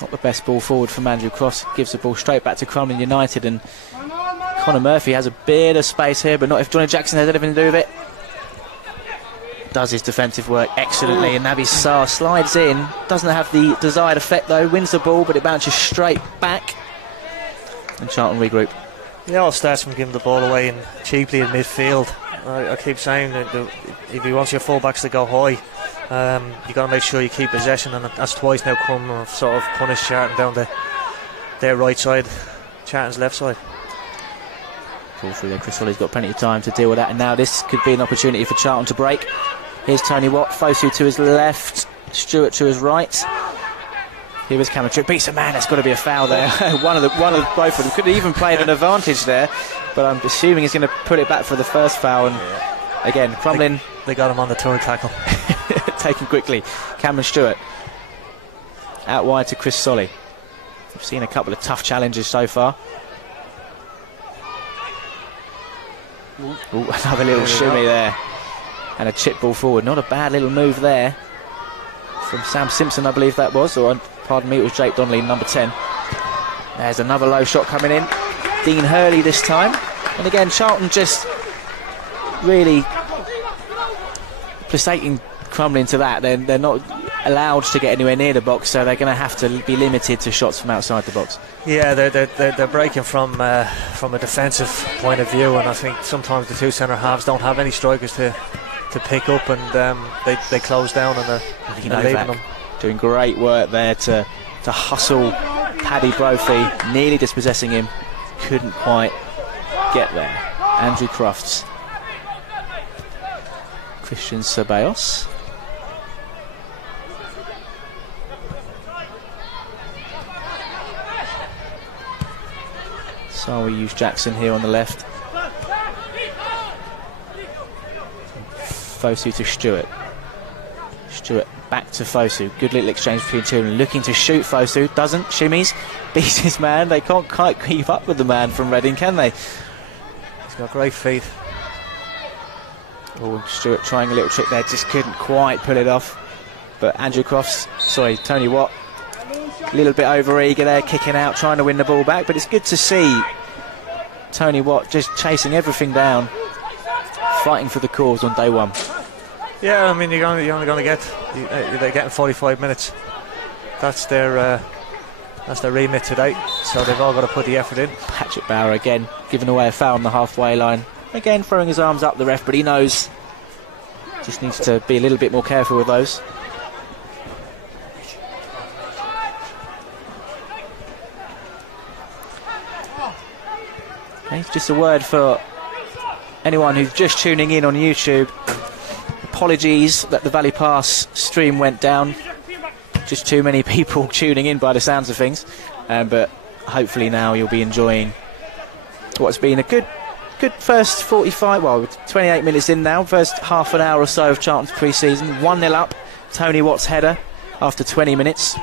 Not the best ball forward from Andrew Cross. Gives the ball straight back to Crumlin United, and Connor Murphy has a bit of space here, but not if Johnny Jackson has anything to do with it. Does his defensive work excellently, and Naby Sarr slides in. Doesn't have the desired effect though. Wins the ball, but it bounces straight back. And Charlton regroup. It all starts from giving the ball away and cheaply in midfield. I keep saying that if he wants your fullbacks to go high, you got to make sure you keep possession, and that's twice now come sort of punish Charlton down their right side, Charlton's left side. Ball through there. Chris Holly's got plenty of time to deal with that, and now this could be an opportunity for Charlton to break. Here's Tony Watt, Fosu to his left, Stewart to his right. Here is Cameron Tripp, beats a man. That's got to be a foul there. one of both of them could have even played an advantage there, but I'm assuming he's going to put it back for the first foul. And again, Crumlin, they got him on the third tackle. Taken quickly. Cameron Stewart out wide to Chris Solly. We've seen a couple of tough challenges so far. Ooh, another little shimmy there, and a chip ball forward. Not a bad little move there from Sam Simpson, I believe that was, or pardon me, it was Jake Donnelly, number 10. There's another low shot coming in. Dean Hurley this time, and again Charlton just really placating Crumlin to that. They're not allowed to get anywhere near the box, so they're going to have to be limited to shots from outside the box. Yeah, they're breaking from a defensive point of view, and I think sometimes the two centre halves don't have any strikers to pick up, and they close down and they're leaving them. Doing great work there to hustle Paddy Brophy, nearly dispossessing him, couldn't quite get there. Andrew Crofts, Christian Ceballos. So we use Jackson here on the left. Fosu to Stewart. Stewart back to Fosu. Good little exchange between two, and looking to shoot Fosu. Doesn't. Shimmies. Beats his man. They can't quite keep up with the man from Reading, can they? He's got great feet. Oh, Stewart trying a little trick there. Just couldn't quite pull it off. But Andrew Crofts, sorry, Tony Watt, a little bit over-eager there, kicking out, trying to win the ball back. But it's good to see Tony Watt just chasing everything down, fighting for the cause on day one. Yeah, I mean, you're only going to get, they're getting 45 minutes. That's their remit today, so they've all got to put the effort in. Patrick Bauer again giving away a foul on the halfway line. Again throwing his arms up, the ref, but he knows. Just needs to be a little bit more careful with those. Okay, just a word for anyone who's just tuning in on YouTube. Apologies that the Valley Pass stream went down. Just too many people tuning in by the sounds of things. But hopefully now you'll be enjoying what's been a good first 45, well, 28 minutes in now. First half an hour or so of Charlton's pre-season. 1-0 up. Tony Watt's header after 20 minutes.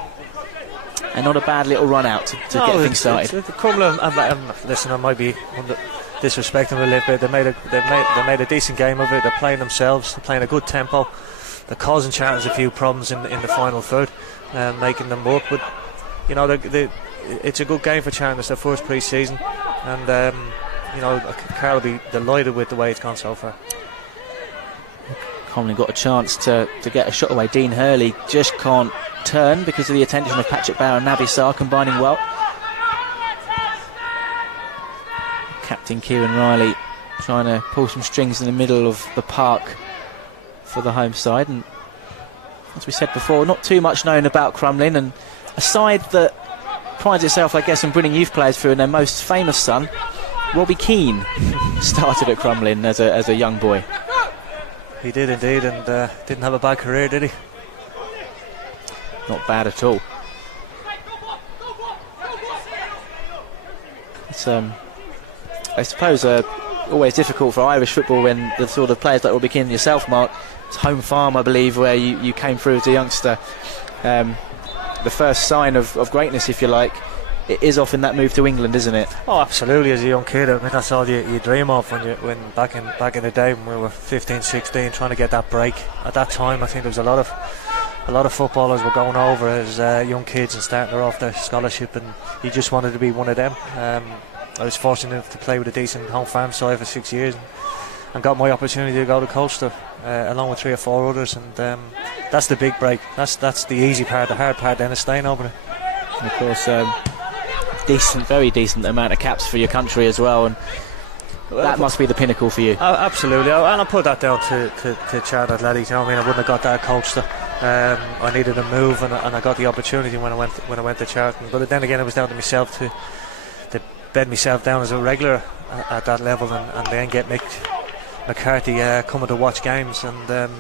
And not a bad little run out to get things started. Listen, I might be disrespecting them a little bit. They made a decent game of it. They're playing themselves. They're playing a good tempo. They're causing Charlton a few problems in the final third, making them work. But you know, it's a good game for Charlton. It's their first pre-season, and you know, Carl will be delighted with the way it's gone so far. Crumlin got a chance to get a shot away. Dean Hurley just can't turn because of the attention of Patrick Bauer and Naby Sarr combining well. Captain Kieran Riley trying to pull some strings in the middle of the park for the home side, and as we said before, not too much known about Crumlin, and a side that prides itself, I guess, on bringing youth players through, and their most famous son, Robbie Keane, started at Crumlin as a young boy. He did indeed, and didn't have a bad career, did he? Not bad at all. It's I suppose always difficult for Irish football when the sort of players like Robbie Keane and yourself, Mark, it's home farm, I believe, where you came through as a youngster. The first sign of greatness, if you like, it is often that move to England, isn't it? Oh, absolutely. As a young kid, I mean, that's all you dream of when back in the day when we were 15, 16, trying to get that break. At that time, I think there was a lot of a lot of footballers were going over as young kids and starting her off their scholarship, and he just wanted to be one of them. I was fortunate enough to play with a decent home farm side for 6 years, and got my opportunity to go to Colchester along with 3 or 4 others, and that's the big break. That's the easy part. The hard part then is staying over there. And of course, very decent amount of caps for your country as well, and that must be the pinnacle for you. Absolutely, and I put that down to Charlton Athletics. You know what I mean? I wouldn't have got that at Colchester. I needed a move, and I got the opportunity when I went to Charlton. But then again, it was down to myself to bed myself down as a regular at that level, and then get Mick McCarthy coming to watch games. And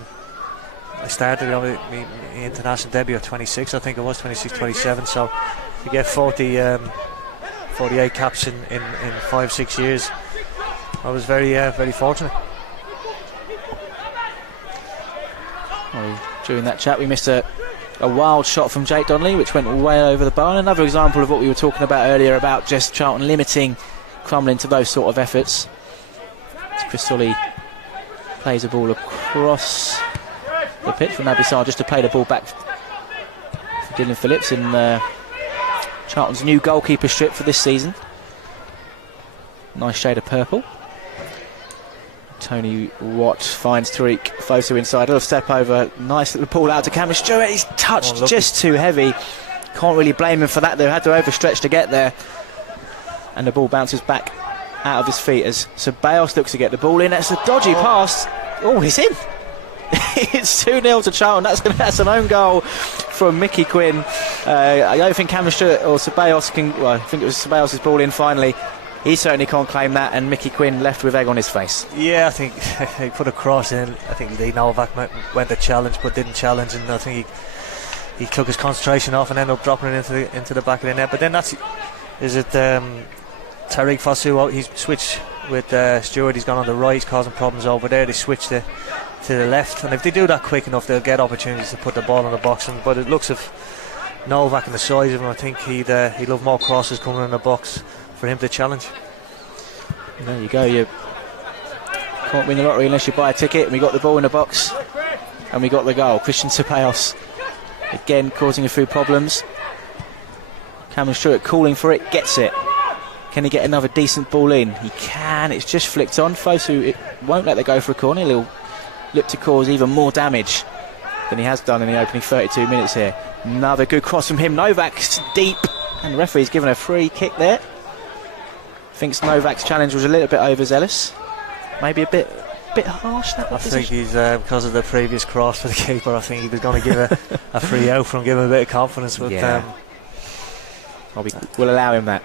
I started my international debut at 26, I think it was 26, 27. So to get 48 caps in 5-6 years, I was very fortunate. Well, during that chat, we missed a wild shot from Jake Donnelly, which went way over the bar. And another example of what we were talking about earlier about just Charlton limiting Crumlin to those sort of efforts. As Chris Solly plays a ball across the pitch from Nabissar just to play the ball back for Dylan Phillips in Charlton's new goalkeeper strip for this season. Nice shade of purple. Tony Watt finds Tariq Fosu inside. A little step over. Nice little pull out to Cameron Stewart. He's touched just too heavy. Can't really blame him for that. They had to overstretch to get there. And the ball bounces back out of his feet as Ceballos looks to get the ball in. That's a dodgy pass. Oh, he's in. It's 2-0 to Charlton. That's an own goal from Mickey Quinn. I don't think Cameron Stewart or Ceballos can. Well, I think it was Ceballos' ball in finally. He certainly can't claim that, and Mickey Quinn left with egg on his face. Yeah, I think he put a cross in. I think Lee Novak went to challenge but didn't challenge, and I think he took his concentration off and ended up dropping it into the back of the net. But then Tariq Fosu, he's switched with Stewart. He's gone on the right, he's causing problems over there. They switched to the left, and if they do that quick enough, they'll get opportunities to put the ball in the box. But it looks of Novak and the size of him, I think he'd love more crosses coming in the box for him to challenge. There you go. You can't win the lottery unless you buy a ticket. And we got the ball in the box, and we got the goal. Christian Ceballos again causing a few problems. Cameron Stewart calling for it, gets it. Can he get another decent ball in? He can. It's just flicked on. Fosu won't let it go for a corner. He'll look to cause even more damage than he has done in the opening 32 minutes here. Another good cross from him. Novak's deep, and the referee's given a free kick there. Thinks Novak's challenge was a little bit overzealous, maybe a bit harsh. I think he's because of the previous cross for the keeper. I think he was going to give a free out from giving him a bit of confidence. But yeah. We'll allow him that.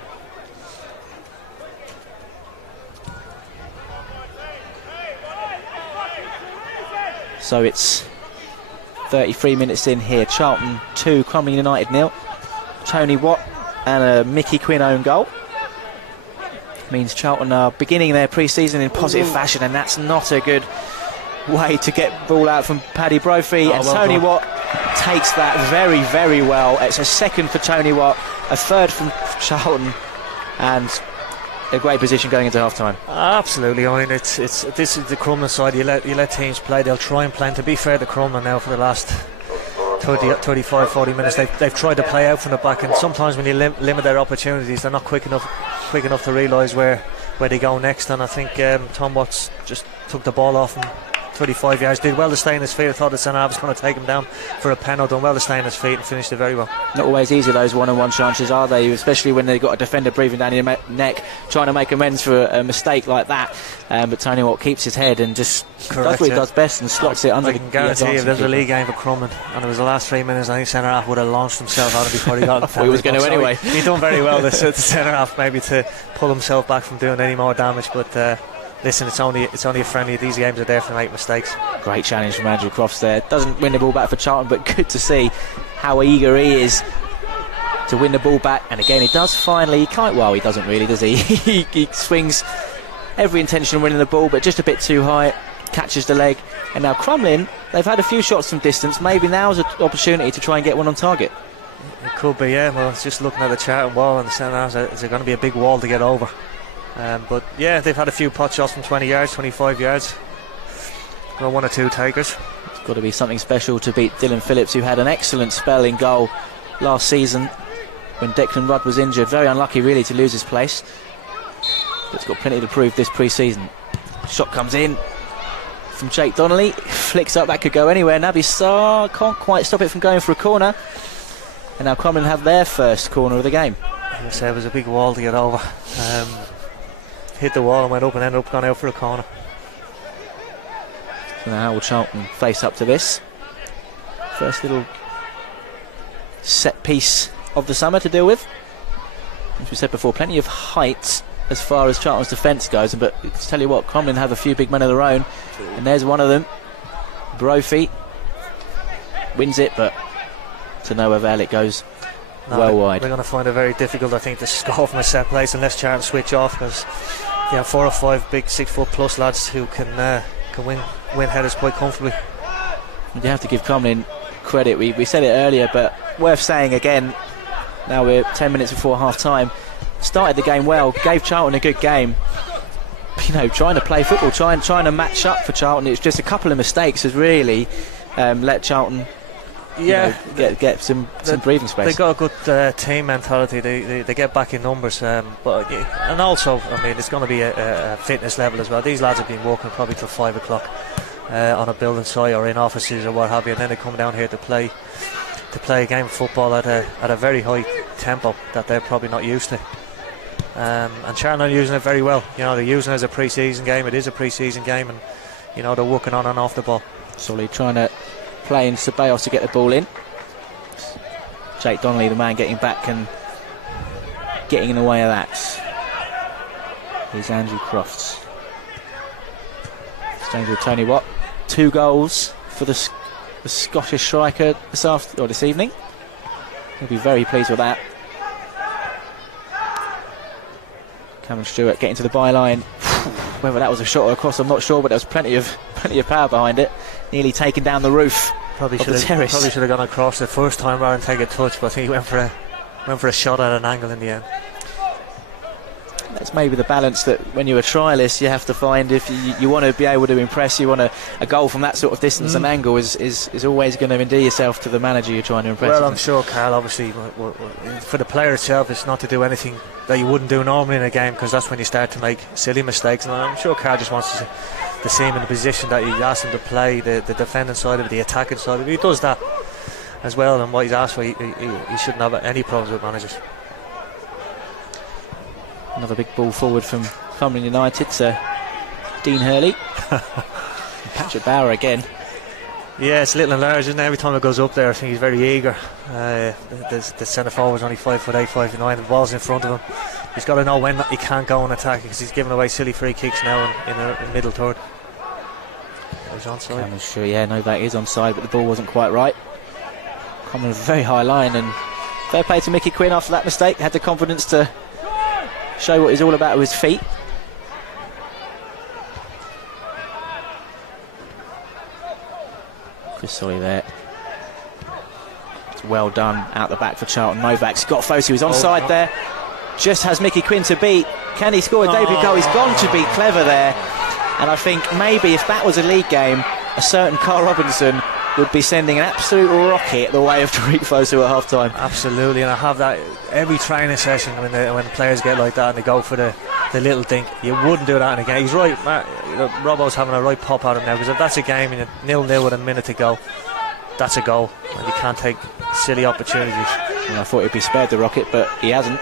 So it's 33 minutes in here. Charlton 2, Crumlin United 0. Tony Watt and a Mickey Quinn own goal. Means Charlton are beginning their pre-season in positive fashion, and that's not a good way to get ball out from Paddy Brophy. And Tony Watt takes that very, very well. It's a second for Tony Watt, a third from Charlton, and a great position going into half-time. Absolutely. I mean, this is the Crumlin side. You let teams play. They'll try and play. And to be fair to Crumlin now, for the last 35-40 minutes, they've tried to play out from the back, and sometimes when you limit their opportunities, they're not quick enough to realise where they go next. And I think Tom Watts just took the ball off him 35 yards, did well to stay in his feet. I thought the centre half was going to take him down for a penalty, done well to stay in his feet and finished it very well. Not always easy, those one-on-one chances, are they? Especially when they've got a defender breathing down your neck, trying to make amends for a mistake like that. But Tony Watt keeps his head and just does what he does best and slots it under. I can guarantee if there's a league game for Crumlin and it was the last 3 minutes, I think centre half would have launched himself out before he got. I thought he was going to anyway. He done very well, the centre half, maybe to pull himself back from doing any more damage. But listen, it's only a friendly. These games are there to make mistakes. Great challenge from Andrew Crofts there. Doesn't win the ball back for Charlton, but good to see how eager he is to win the ball back. And again, he does finally. Well, he doesn't really, does he? He swings every intention of winning the ball, but just a bit too high. Catches the leg. And now Crumlin, they've had a few shots from distance. Maybe now's an opportunity to try and get one on target. It could be, yeah. Well, it's just looking at the Charlton wall and the centre half. Is there going to be a big wall to get over? But yeah, they've had a few pot shots from 20 yards, 25 yards. Got one or two takers. got to be something special to beat Dylan Phillips, who had an excellent spell in goal last season when Declan Rudd was injured. Very unlucky really to lose his place, but he's got plenty to prove this pre-season. Shot comes in from Jake Donnelly, flicks up, that could go anywhere. Naby Sarr can't quite stop it from going for a corner, and now Crumlin have their first corner of the game. As I said, it was a big wall to get over. Hit the wall and went up and ended up going out for a corner. So now how will Charlton face up to this? First little set piece of the summer to deal with. As we said before, plenty of height as far as Charlton's defence goes, but to tell you what, Crumlin have a few big men of their own, and there's one of them. Brophy wins it, but to no avail. It goes well wide. We're going to find it very difficult, I think, to score from a set place unless Charlton switch off, because 4 or 5 big 6 foot plus lads who can win headers quite comfortably. You have to give Crumlin credit. We said it earlier, but worth saying again. Now we're 10 minutes before half time. Started the game well, gave Charlton a good game. Trying to play football, trying to match up for Charlton. It's just a couple of mistakes has really let Charlton get some breathing space. They got a good team mentality. They get back in numbers, and also, it's going to be a fitness level as well. These lads have been working probably till 5 o'clock on a building site or in offices or what have you, and then they come down here to play a game of football at a very high tempo that they're probably not used to. And Charlton are using it very well. They're using it as a pre-season game. It is a pre-season game, and they're working on and off the ball. Solly trying to play in Ceballos to get the ball in. Jake Donnelly, the man getting back and getting in the way of that. Here's Andrew Crofts. Staying with Tony Watt. 2 goals for the Scottish striker this evening. He'll be very pleased with that. Cameron Stewart getting to the byline. Whether that was a shot or a cross, I'm not sure, but there was plenty of power behind it. Nearly taken down the roof of the terrace. Probably should have gone across the first time rather than take a touch, but I think he went for a shot at an angle in the end. That's maybe the balance that when you're a trialist you have to find. If you want to be able to impress, you want a goal from that sort of distance and angle is always going to endear yourself to the manager you're trying to impress. Well, I'm sure, Carl, obviously for the player itself, it's not to do anything that you wouldn't do normally in a game, because that's when you start to make silly mistakes, and I'm sure Carl just wants to see him in the position that he asked him to play, the defending side of it, the attacking side of it. He does that as well, and what he's asked for, he shouldn't have any problems with managers. Another big ball forward from Crumlin United to Dean Hurley. Patrick Bauer again. Yeah, it's little and large, isn't it? Every time it goes up there, I think he's very eager. The centre forward's only 5'8", 5'9". The ball's in front of him. He's got to know when he can't go and attack, because he's giving away silly free kicks now in the middle third. He's onside. I'm sure, Novak is onside, but the ball wasn't quite right. Coming a very high line, and fair play to Mickey Quinn after that mistake. Had the confidence to show what he's all about with his feet. Chris Solly there. It's well done out the back for Charlton. Novak's got Fosu, who's onside there. Just has Mickey Quinn to beat. Can he score a debut goal? He's gone to beat Clever there. And I think maybe if that was a league game, a certain Carl Robinson would be sending an absolute rocket the way of Tariq Fosu at half time. Absolutely, and I have that every training session when players get like that and they go for the little dink. You wouldn't do that in a game. He's right, Robbo's having a right pop at him now, because if that's a game and you're 0-0 with a minute to go, that's a goal, and you can't take silly opportunities. Well, I thought he'd be spared the rocket, but he hasn't.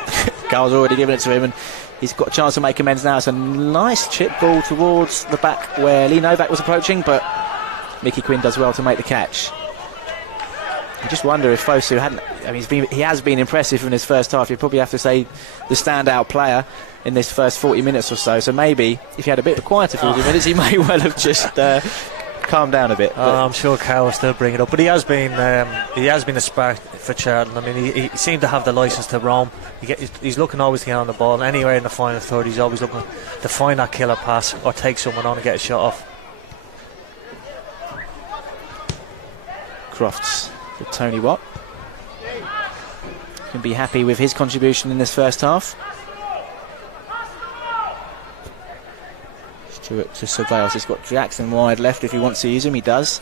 Carl's already given it to him, and he's got a chance to make amends now. It's a nice chip ball towards the back where Lee Novak was approaching, but Mickey Quinn does well to make the catch. I just wonder if Fosu hadn't... he has been impressive in his first half. You'd probably have to say the standout player in this first 40 minutes or so. So maybe if he had a bit of quieter 40 minutes, he may well have just calmed down a bit. I'm sure Carl will still bring it up. But he has been a spark for Charlton. He seemed to have the licence to roam. He's looking always to get on the ball. And anywhere in the final third, he's always looking to find that killer pass or take someone on and get a shot off. Crofts with Tony Watt. Can be happy with his contribution in this first half. Stewart to Ceballos. He's got Jackson wide left if he wants to use him. He does.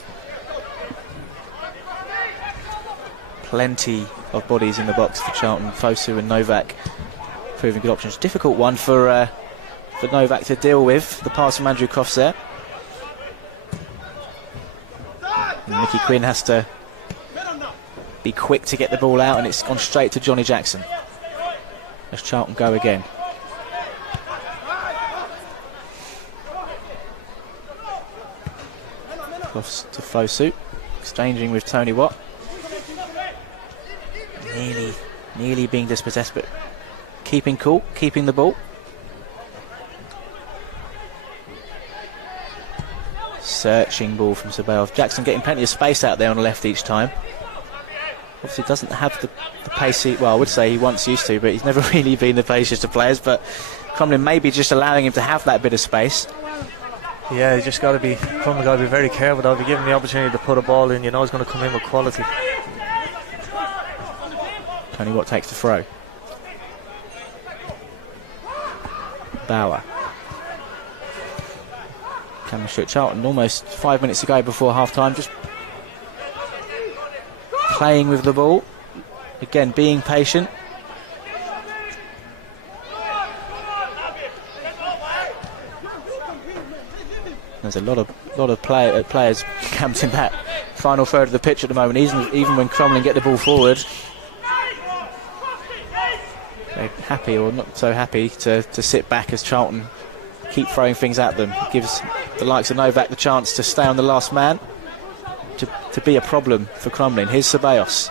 Plenty of bodies in the box for Charlton. Fosu and Novak proving good options. Difficult one for Novak to deal with. The pass from Andrew Crofts there. And Mickey Quinn has to be quick to get the ball out, and it's gone straight to Johnny Jackson. As Charlton go again. Crofts to Fosu, exchanging with Tony Watt. Nearly being dispossessed, but keeping cool, keeping the ball. Searching ball from Ceballos. Jackson getting plenty of space out there on the left each time. Obviously doesn't have the pace I would say he once used to, but he's never really been the paciest of players. But Crumlin maybe just allowing him to have that bit of space. Yeah, you just got to be very careful. Though, if you give him the opportunity to put a ball in, you know he's going to come in with quality. Tony Watt takes the throw. Bauer. Cameron Stewart. Charlton almost 5 minutes to go before half time, just playing with the ball. Again, being patient. There's a lot of players camped in that final third of the pitch at the moment. Even when Crumlin get the ball forward, they're happy or not so happy to sit back as Charlton keep throwing things at them. It gives the likes of Novak the chance to stay on the last man, to be a problem for Crumlin. Here's Ceballos,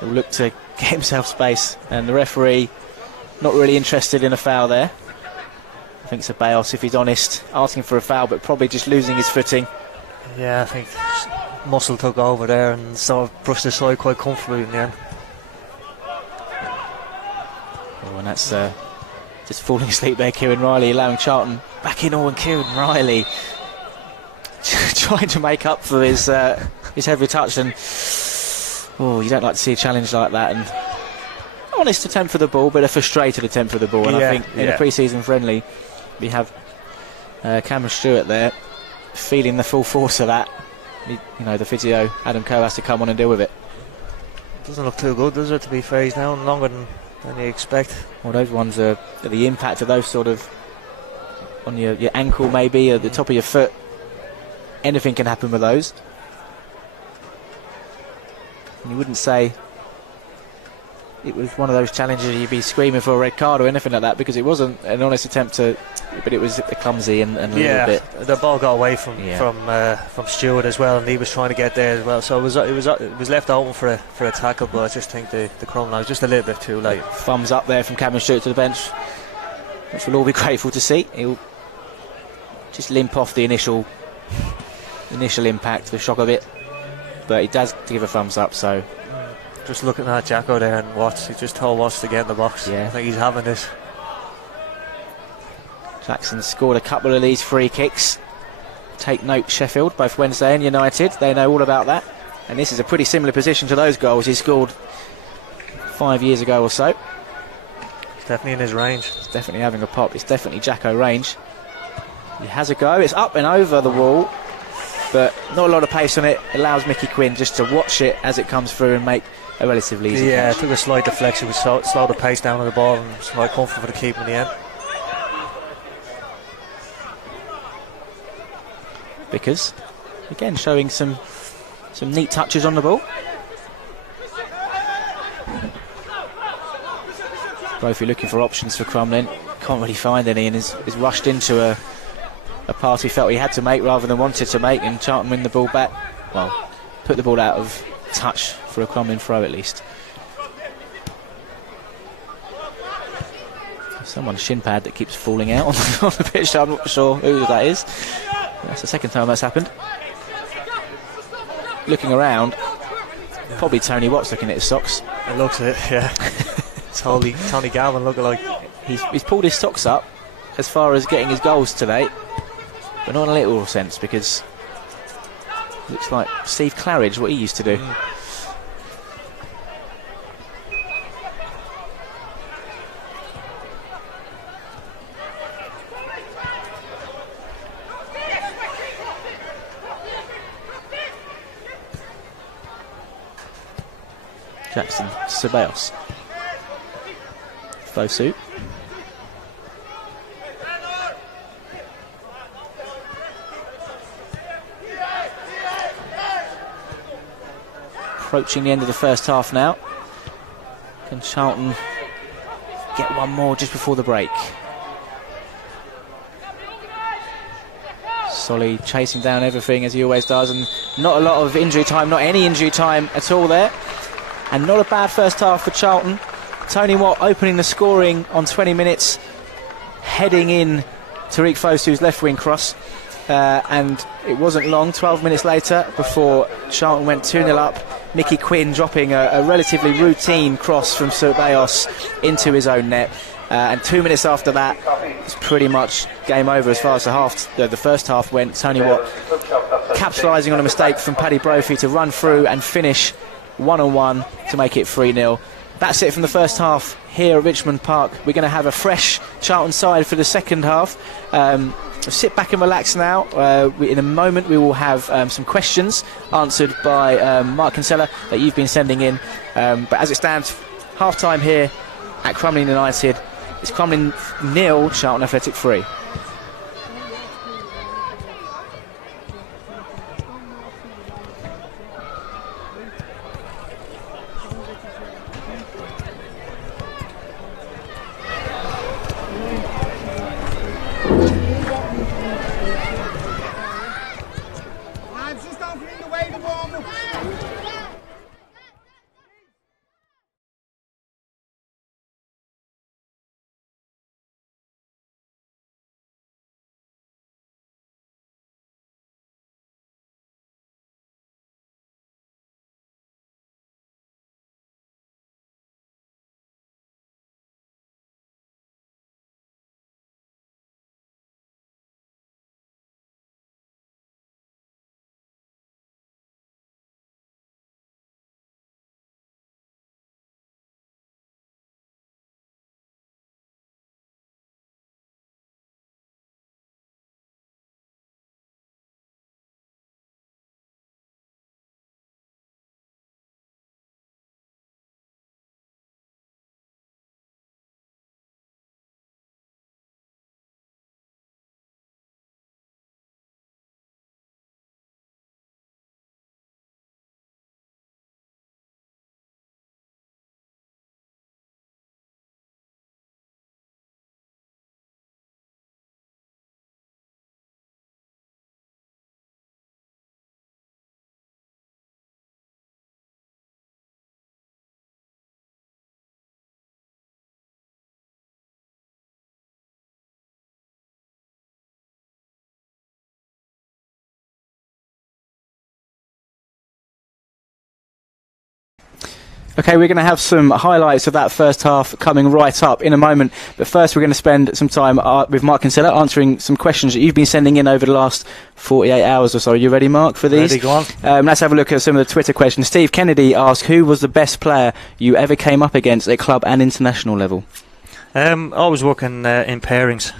who'll look to get himself space, and the referee not really interested in a foul there. I think Ceballos, if he's honest, asking for a foul, but probably just losing his footing. Yeah, I think muscle took over there and sort of brushed aside quite comfortably in the end. Oh, and that's just falling asleep there, Kieran Riley, allowing Charlton back in. And Kieran Riley trying to make up for his heavy touch, and you don't like to see a challenge like that. And honest attempt for the ball, but a frustrated attempt for the ball. And I think in a pre-season friendly, we have Cameron Stewart there feeling the full force of that. The physio Adam Coe has to come on and deal with it. Doesn't look too good, does it, to be fair? He's down longer than you expect. Well, those ones are the impact of those sort of on your ankle, maybe at the top of your foot. Anything can happen with those. And you wouldn't say it was one of those challenges you'd be screaming for a red card or anything like that, because it wasn't an honest attempt but it was clumsy and a little bit. The ball got away from Stewart as well, and he was trying to get there as well. So it was left open for a tackle, but I just think the Crumlin was just a little bit too late. Thumbs up there from Cameron Stewart to the bench, which we'll all be grateful to see. He'll just limp off the initial impact, the shock of it, but he does give a thumbs up. So just looking at Jacko there and Watts, he just told Watts to get in the box. Yeah. I think he's having this. Jackson scored a couple of these free kicks. Take note, Sheffield, both Wednesday and United, they know all about that. And this is a pretty similar position to those goals he scored 5 years ago or so. It's definitely in his range. It's definitely having a pop. It's definitely Jacko range. He has a go. It's up and over the wall, but not a lot of pace on it. Allows Mickey Quinn just to watch it as it comes through and make a relatively easy catch. It took a slight deflection, which slowed the pace down on the ball, and it's quite comfort for the keeper in the end. Because again, showing some neat touches on the ball. Both looking for options for Crumlin, can't really find any, and is rushed into a pass he felt he had to make rather than wanted to make, and Charlton win the ball back. Well, put the ball out of touch for a Crumlin throw at least. Someone's shin pad that keeps falling out on the pitch. I'm not sure who that is. That's the second time that's happened. Looking around, probably Tony Watts looking at his socks. It looks it, yeah. Tony Galvin looking like he's pulled his socks up as far as getting his goals today, but not in a literal sense, because it looks like Steve Claridge, what he used to do. Jackson Ceballos. Fosu. Approaching the end of the first half now. Can Charlton get one more just before the break? Solly chasing down everything as he always does, and not a lot of injury time, not any injury time at all there. And not a bad first half for Charlton. Tony Watt opening the scoring on 20 minutes, heading in Tariq Fosu's left wing cross. And it wasn't long, 12 minutes later, before Charlton went 2-0 up. Mickey Quinn dropping a relatively routine cross from Ceballos into his own net. And 2 minutes after that, it's pretty much game over as far as the first half went. Tony Watt capitalising on a mistake from Paddy Brophy to run through and finish 1-on-1 to make it 3-0. That's it from the first half here at Richmond Park. We're going to have a fresh Charlton side for the second half. Sit back and relax now. In a moment we will have some questions answered by Mark Kinsella that you've been sending in. But as it stands, half-time here at Crumlin United. It's Crumlin 0, Charlton Athletic 3. Okay, we're going to have some highlights of that first half coming right up in a moment. But first, we're going to spend some time with Mark Kinsella answering some questions that you've been sending in over the last 48 hours or so. Are you ready, Mark, for these? Ready, go on. Let's have a look at some of the Twitter questions. Steve Kennedy asked, who was the best player you ever came up against at club and international level? I was working in pairings.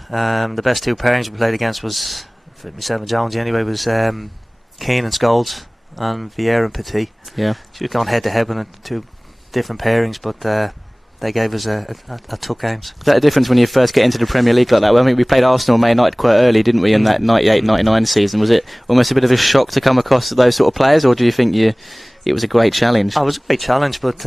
The best two pairings we played against was, for myself and Jonesy anyway, was Keane and Scholes and Vieira and Petit. Yeah. She was going head-to-head with two different pairings, but they gave us a tough games. Is that a difference when you first get into the Premier League like that? Well, I mean, we played Arsenal and Man United quite early, didn't we, in that 98-99 season? Was it almost a bit of a shock to come across those sort of players, or do you think it was a great challenge? Oh, it was a great challenge, but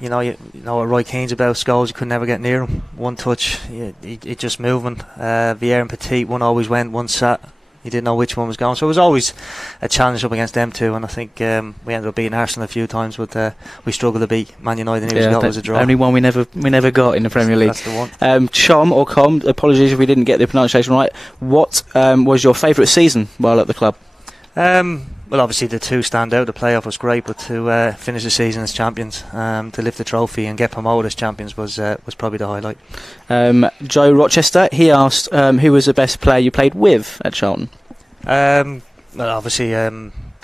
you know what Roy Keane's about, Scholes, you could never get near him. One touch, it just moving. Vieira and Petit, one always went, one sat. You didn't know which one was going, so it was always a challenge up against them two. And I think we ended up beating Arsenal a few times, but we struggled to beat Man United. And it was a draw. Only one we never got in the Premier League. That's the one. Chom or Com, apologies if we didn't get the pronunciation right. What was your favourite season while at the club? Well, obviously the two stand out. The playoff was great, but to finish the season as champions, to lift the trophy and get promoted as champions was probably the highlight. Joe Rochester, he asked who was the best player you played with at Charlton? Well, obviously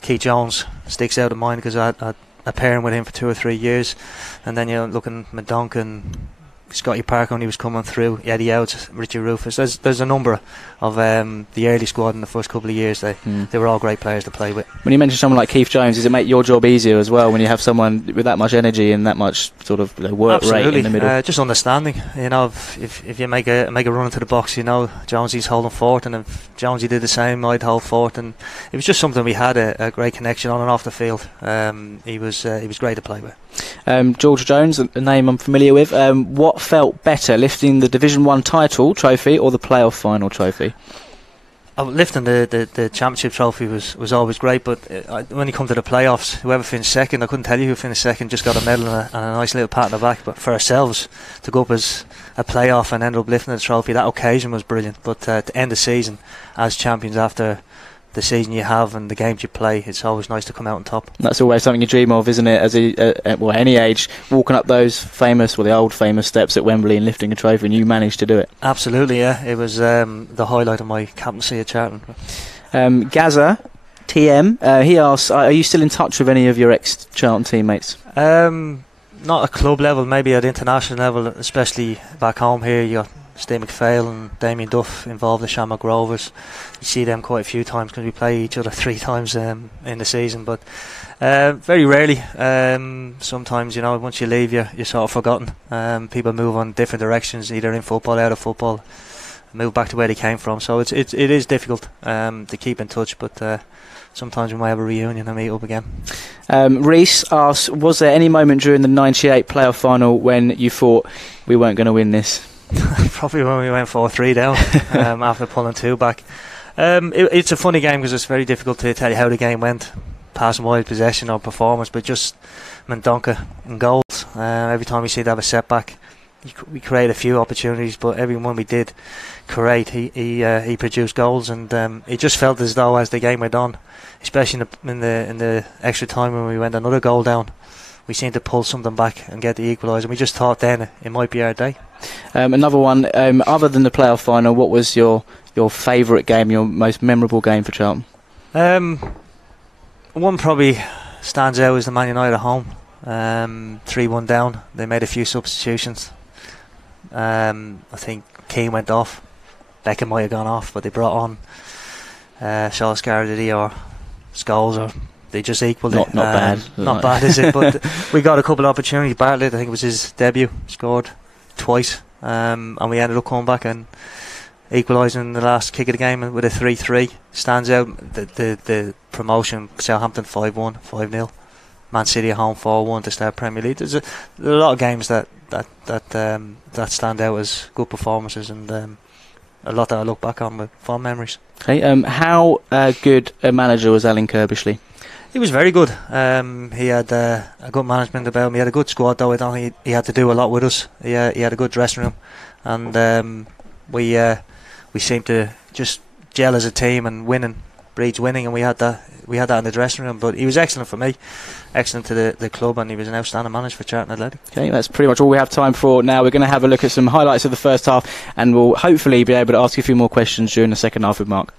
Keith Jones sticks out in mind because I had a pairing with him for 2 or 3 years, and then looking at Duncan, Scotty Parker when he was coming through, Eddie Outs, Richie Rufus. There's a number of the early squad in the first couple of years. They were all great players to play with. When you mention someone like Keith Jones, does it make your job easier as well when you have someone with that much energy and that much sort of work rate in the middle? Just understanding. If you make a run into the box, Jonesy's holding forward, and if Jonesy did the same, I'd hold forward, and it was just something we had a great connection on and off the field. He was great to play with. George Jones, a name I'm familiar with. What felt better, lifting the Division 1 title trophy or the playoff final trophy? Lifting the championship trophy was always great, but when you come to the playoffs, whoever finished second, I couldn't tell you who finished second, just got a medal and a nice little pat on the back. But for ourselves to go up as a playoff and end up lifting the trophy, that occasion was brilliant. But to end the season as champions after the season you have and the games you play, it's always nice to come out on top. That's always something you dream of, isn't it? As any age, walking up those the old famous steps at Wembley and lifting a trophy, and you managed to do it. Absolutely, yeah. It was the highlight of my captaincy at Charlton. Gaza TM, he asks, are you still in touch with any of your ex-Charlton teammates? Not at club level, maybe at international level, especially back home here. You got Steve McPhail and Damien Duff involved in Shamrock Rovers. You see them quite a few times because we play each other 3 times in the season, but very rarely. Sometimes, once you leave, you're sort of forgotten. People move on different directions, either in football, out of football, move back to where they came from. So it is difficult to keep in touch, but sometimes we might have a reunion and meet up again. Reese asks, was there any moment during the 98 playoff final when you thought we weren't going to win this? Probably when we went 4-3 down after pulling 2 back. It's a funny game because it's very difficult to tell you how the game went, passing wide possession or performance, but just Mendonca and goals. Every time we seem to have a setback, we create a few opportunities, but every one we did create, he produced goals, and it just felt as though as the game went on, especially in the extra time when we went another goal down, we seemed to pull something back and get the equaliser. We just thought then it might be our day. Another one, other than the playoff final, what was your favourite game, your most memorable game for Charlton? One probably stands out is the Man United at home. 3-1 down. They made a few substitutions. I think Keane went off. Beckham might have gone off, but they brought on Solskjaer or Scholes, or they just equalled it. Not bad. Not bad, is it? But we got a couple of opportunities. Bartlett, I think it was his debut, scored twice, and we ended up coming back and equalising the last kick of the game with a 3-3. Stands out the promotion. Southampton 5-1, 5-0. Man City at home 4-1 to start Premier League. There's a lot of games that stand out as good performances, and a lot that I look back on with fond memories. Okay, how good a manager was Alan Kirbishley? He was very good. He had a good management about him. He had a good squad, though. I don't think he had to do a lot with us. He had a good dressing room, and we seemed to just gel as a team, and winning breeds winning, and we had that in the dressing room. But he was excellent for me, excellent to the club, and he was an outstanding manager for Charlton Athletic. Okay, that's pretty much all we have time for now. We're going to have a look at some highlights of the first half, and we'll hopefully be able to ask you a few more questions during the second half with Mark.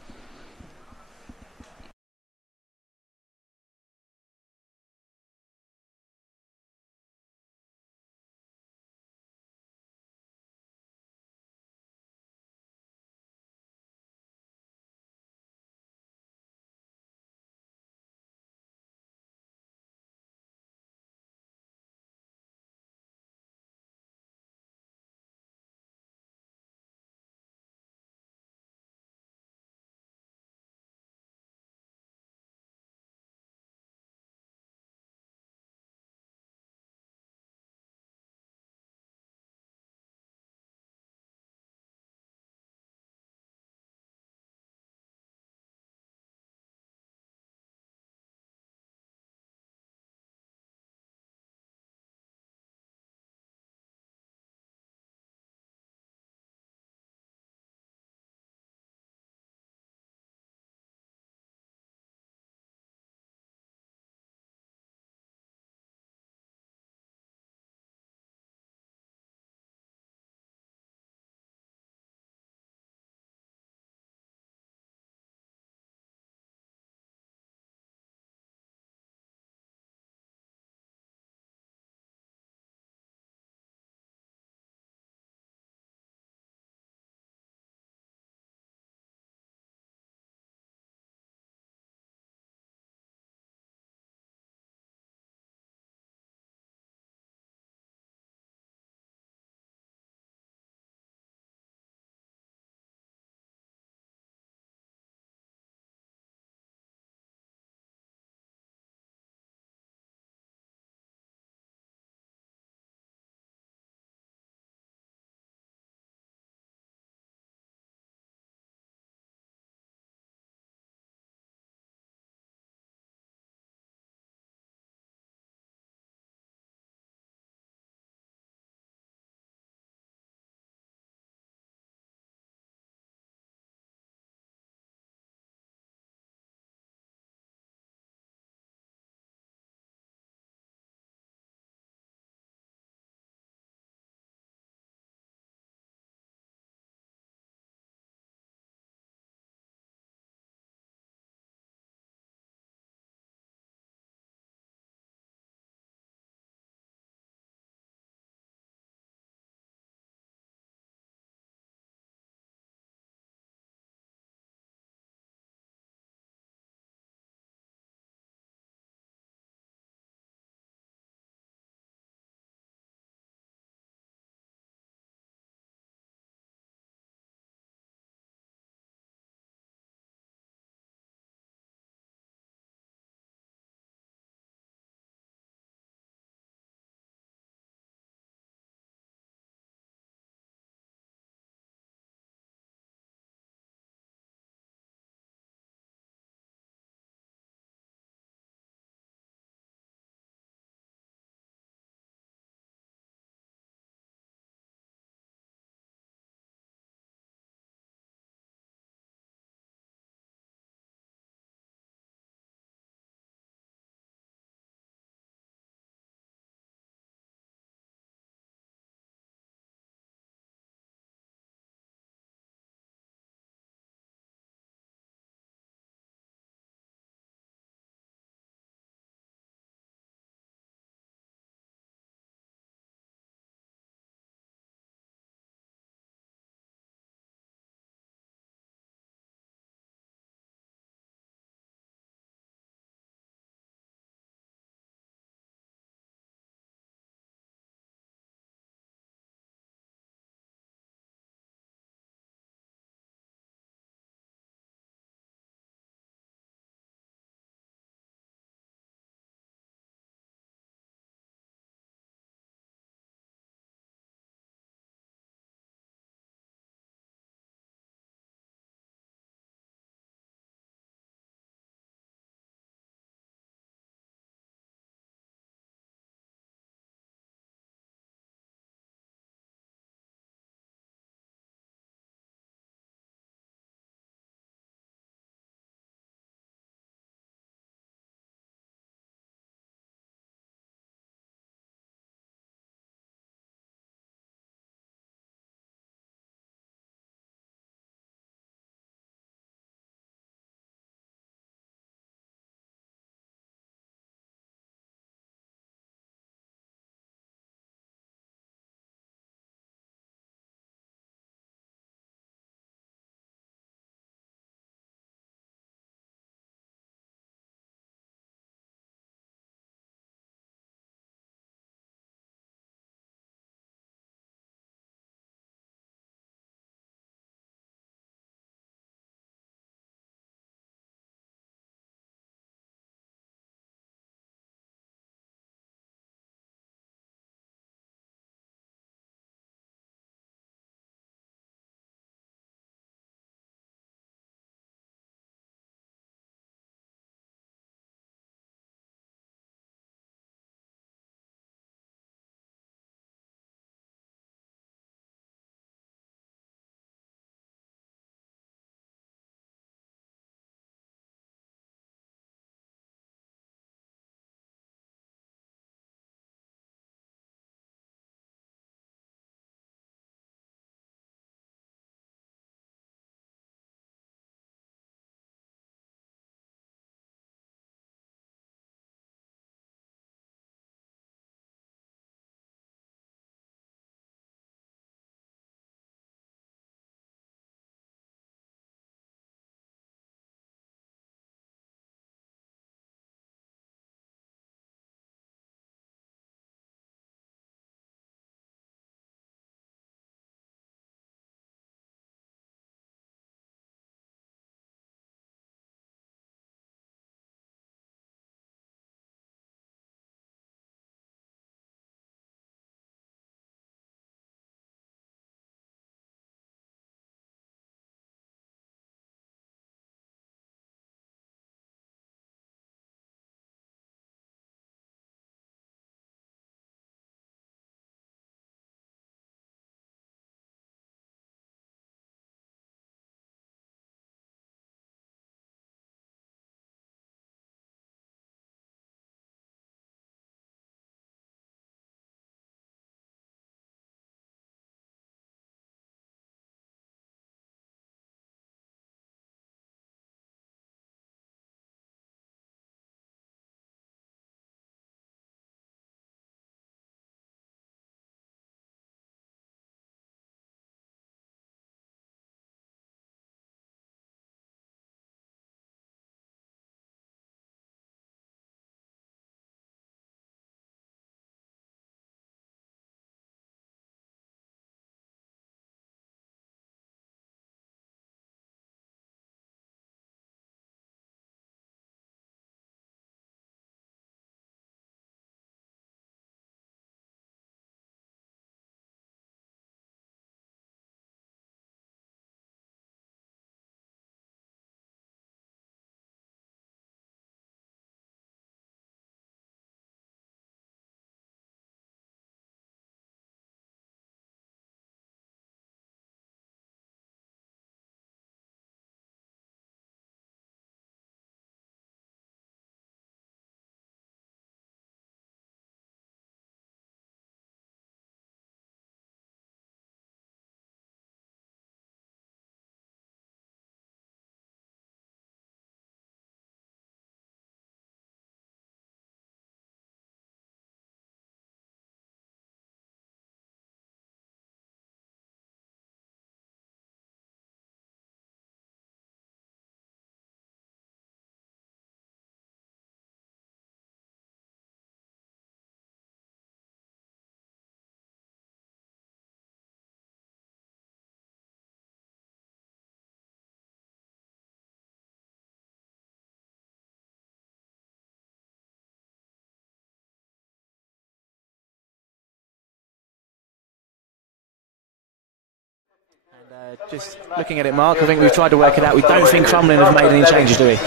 Just looking at it, Mark, I think we've tried to work it out. We don't think Crumlin have made any changes, do we?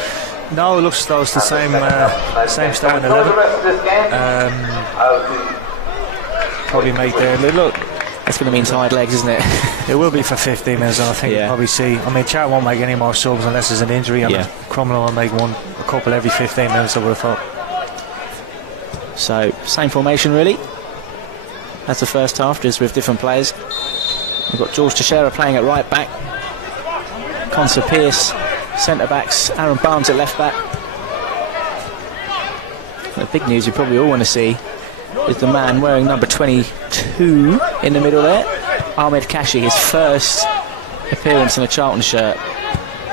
No, it looks as though it's the same starting 11. Probably make their look. That's going to mean tired legs, isn't it? It will be for 15 minutes, and I think we'll probably see. I mean, Charlton won't make any more subs unless there's an injury, and Crumlin will make a couple every 15 minutes, I would have thought. So, same formation really as the first half, just with different players. We've got George Teixeira playing at right back, Conser Pearce centre backs, Aaron Barnes at left back. The big news you probably all want to see is the man wearing number 22 in the middle there, Ahmed Kashi, his first appearance in a Charlton shirt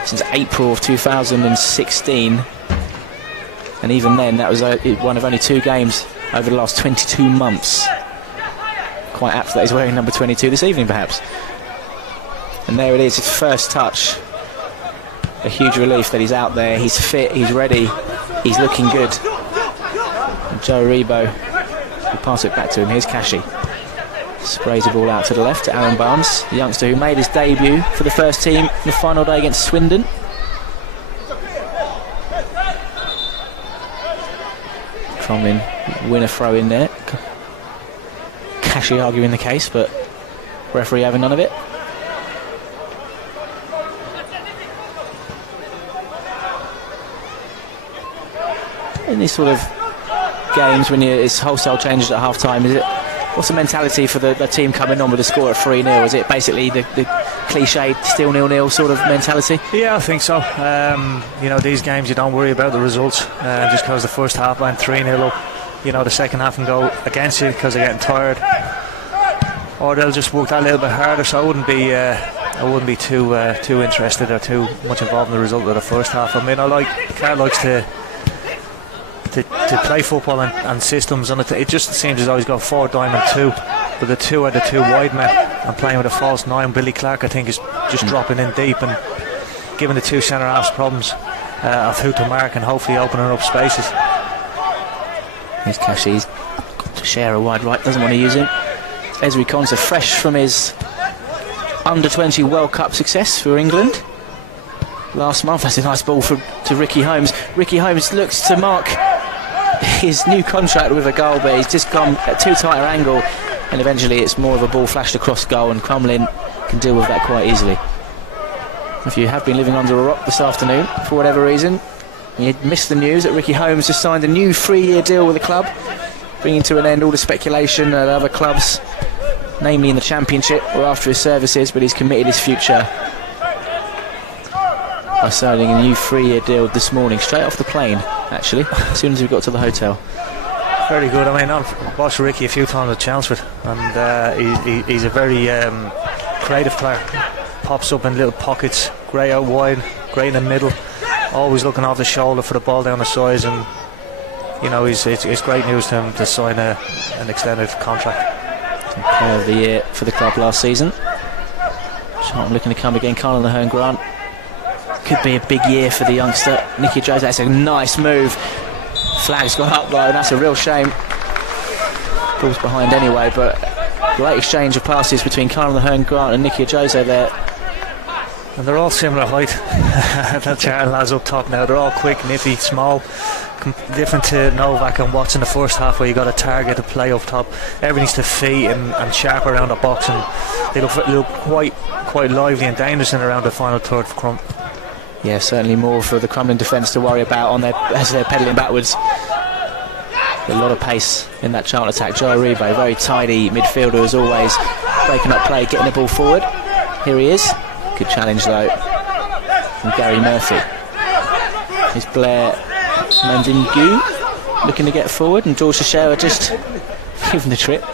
since April of 2016, and even then that was one of only 2 games over the last 22 months. Quite apt that he's wearing number 22 this evening, perhaps. And there it is, his first touch. A huge relief that he's out there, he's fit, he's ready, he's looking good. And Joe Rebo will pass it back to him. Here's Kashi. Sprays the ball out to the left to Aaron Barnes, the youngster who made his debut for the first team in the final day against Swindon. Crumlin win a throw in there. Kashi arguing the case, but referee having none of it. In these sort of games, when it's wholesale changes at half time, what's the mentality for the team coming on with a score at 3-0? Is it basically the cliche still 0-0 sort of mentality? Yeah, I think so. You know, these games you don't worry about the results, just because the first half went 3-0 up. You know, the second half can go against you because they're getting tired, or they'll just work that little bit harder. So I wouldn't be too interested or too much involved in the result of the first half. I mean, Carl likes to play football and systems, and it just seems as though he's got 4 diamond 2, but the 2 are the 2 wide men, and playing with a false 9. Billy Clark, I think, is just dropping in deep and giving the 2 centre halves problems of who to mark and hopefully opening up spaces. Here's Kashi, he's got to share a wide right, doesn't want to use him. Ezri Konsa, fresh from his under-20 World Cup success for England last month. That's a nice ball to Ricky Holmes. Ricky Holmes looks to mark his new contract with a goal, but he's just gone at too tight an angle, and eventually it's more of a ball flashed across goal, and Crumlin can deal with that quite easily. If you have been living under a rock this afternoon for whatever reason, you missed the news that Ricky Holmes has signed a new 3-year deal with the club, bringing to an end all the speculation at other clubs, namely in the Championship or after his services, but he's committed his future by signing a new 3-year deal this morning, straight off the plane, actually, as soon as we got to the hotel. Very good. I mean, I've watched Ricky a few times at Chelmsford, and he's a very creative player. Pops up in little pockets, grey out wide, grey in the middle, always looking off the shoulder for the ball down the sides, and you know, it's great news to him to sign an extended contract. Player of the year for the club last season. Charlton looking to come again. Carl Ahern Grant. Could be a big year for the youngster. Nicky Jose, that's a nice move. Flag's gone up though, and that's a real shame. Ball's behind anyway, but great exchange of passes between Carl Ahern Grant and Nicky Jose there. And they're all similar height. That Charlton lads up top now, they're all quick, nippy, small. Different to Novak and Watts in the first half, where you got a target to play up top. Everything's to feet and sharp around the box, and they look quite lively and dangerous in around the final third for Crum. Yeah, certainly more for the Crumlin defence to worry about as they're pedalling backwards. A lot of pace in that Charlton attack. Joe Aribo, very tidy midfielder as always, breaking up play, getting the ball forward. Here he is. Good challenge though from Gary Murphy. Here's Blair Mandingu looking to get forward, and George Teixeira just giving the trip.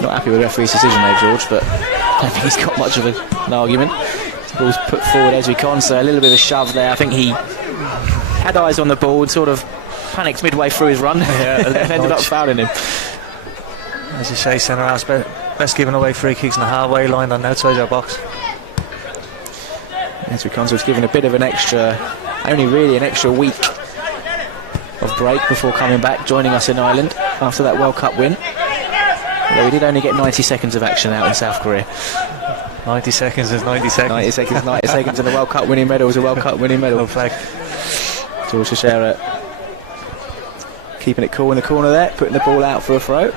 Not happy with the referee's decision though, George, but I don't think he's got much of an argument. The ball's put forward, Ezri Konsa, a little bit of a shove there. I think he had eyes on the ball and sort of panicked midway through his run. And ended up fouling him. As you say, centre half best giving away free kicks in the halfway line than outside your box. Ezri Konsa was given a bit of an extra, only really an extra week of break before coming back, joining us in Ireland after that World Cup win. Although we did only get 90 seconds of action out in South Korea. 90 seconds is 90 seconds. 90 seconds, 90 seconds, and a World Cup winning medal is a World Cup winning medal. No flag. George Teixeira keeping it cool in the corner there, putting the ball out for a throw.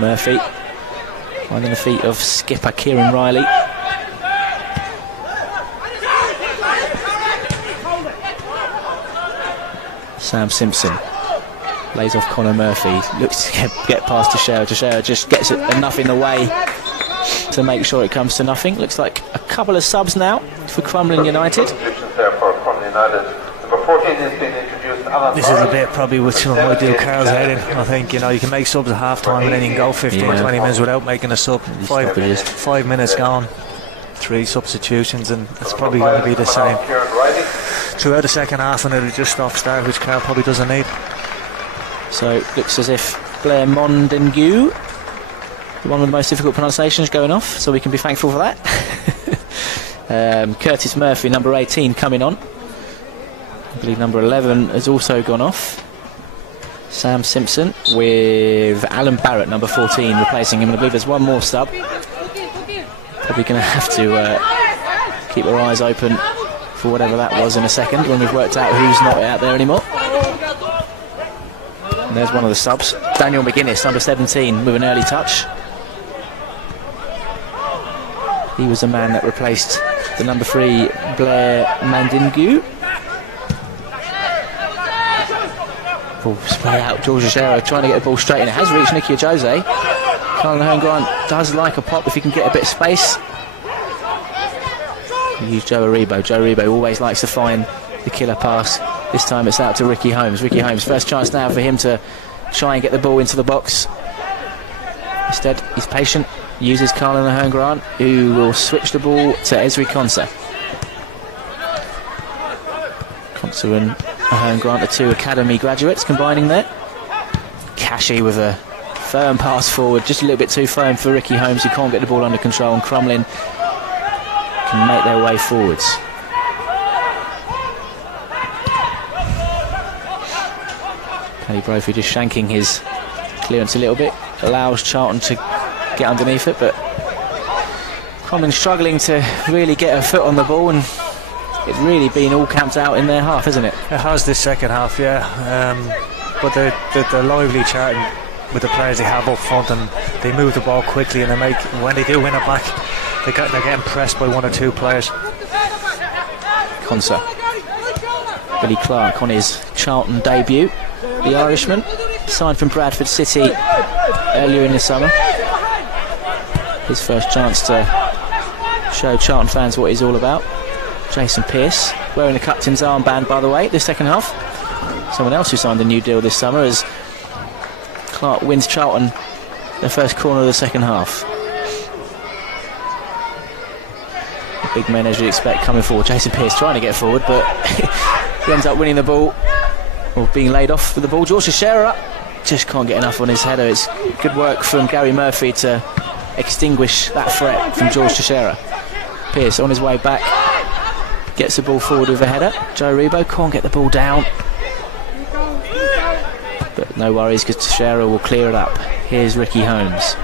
Murphy finding the feet of skipper Kieran Riley. Sam Simpson lays off Conor Murphy, looks to get past Teixeira. Teixeira just gets it enough in the way to make sure it comes to nothing. Looks like a couple of subs now for Crumlin United. This is a bit probably which might do Carl's head in. I think, you know, you can make subs at half time and then you can go 15 or 20 minutes without making a sub. 5 minutes gone, 3 substitutions, and it's probably going to be the same throughout the second half, and it'll just stop start, which Carl probably doesn't need. So it looks as if Blair Mondengue, one of the most difficult pronunciations, going off, so we can be thankful for that. Curtis Murphy, number 18, coming on. I believe number 11 has also gone off. Sam Simpson with Alan Barrett, number 14, replacing him, and I believe there's one more sub. Probably going to have to keep our eyes open for whatever that was in a second when we've worked out who's not out there anymore. And there's one of the subs, Daniel McGuinness, number 17, with an early touch. He was the man that replaced the number 3 Blair Mandingu. Ball spray out, George Teixeira trying to get the ball straight in. It has reached Nicky Jose. Colin Grant does like a pop if he can get a bit of space. Use Joe Aribo. Joe Aribo always likes to find the killer pass. This time it's out to Ricky Holmes. Ricky Holmes, first chance now for him to try and get the ball into the box. Instead, he's patient, uses Carlin Ahern Grant, who will switch the ball to Esri Konsa. Konsa and Ahern Grant, the 2 academy graduates, combining there. Kashi with a firm pass forward, just a little bit too firm for Ricky Holmes, who can't get the ball under control, and Crumlin can make their way forwards. Paddy Brophy just shanking his clearance a little bit, allows Charlton to get underneath it, but Crumlin struggling to really get a foot on the ball, and it's really been all camped out in their half, isn't it? It has this second half, yeah. But they're lively Charlton with the players they have up front, and they move the ball quickly, and when they do win it back, they're getting pressed by 1 or 2 players. Konsa. Billy Clark on his Charlton debut. The Irishman, signed from Bradford City earlier in the summer. His first chance to show Charlton fans what he's all about. Jason Pearce, wearing the captain's armband, by the way, this second half. Someone else who signed a new deal this summer, as Clark wins Charlton the first corner of the second half. Big men, as you'd expect, coming forward. Jason Pearce trying to get forward, but he ends up winning the ball, or being laid off with the ball. George Teixeira just can't get enough on his header. It's good work from Gary Murphy to extinguish that threat from George Teixeira. Pearce on his way back gets the ball forward with a header. Joe Rebo can't get the ball down, but no worries, because Teixeira will clear it up. Here's Ricky Holmes.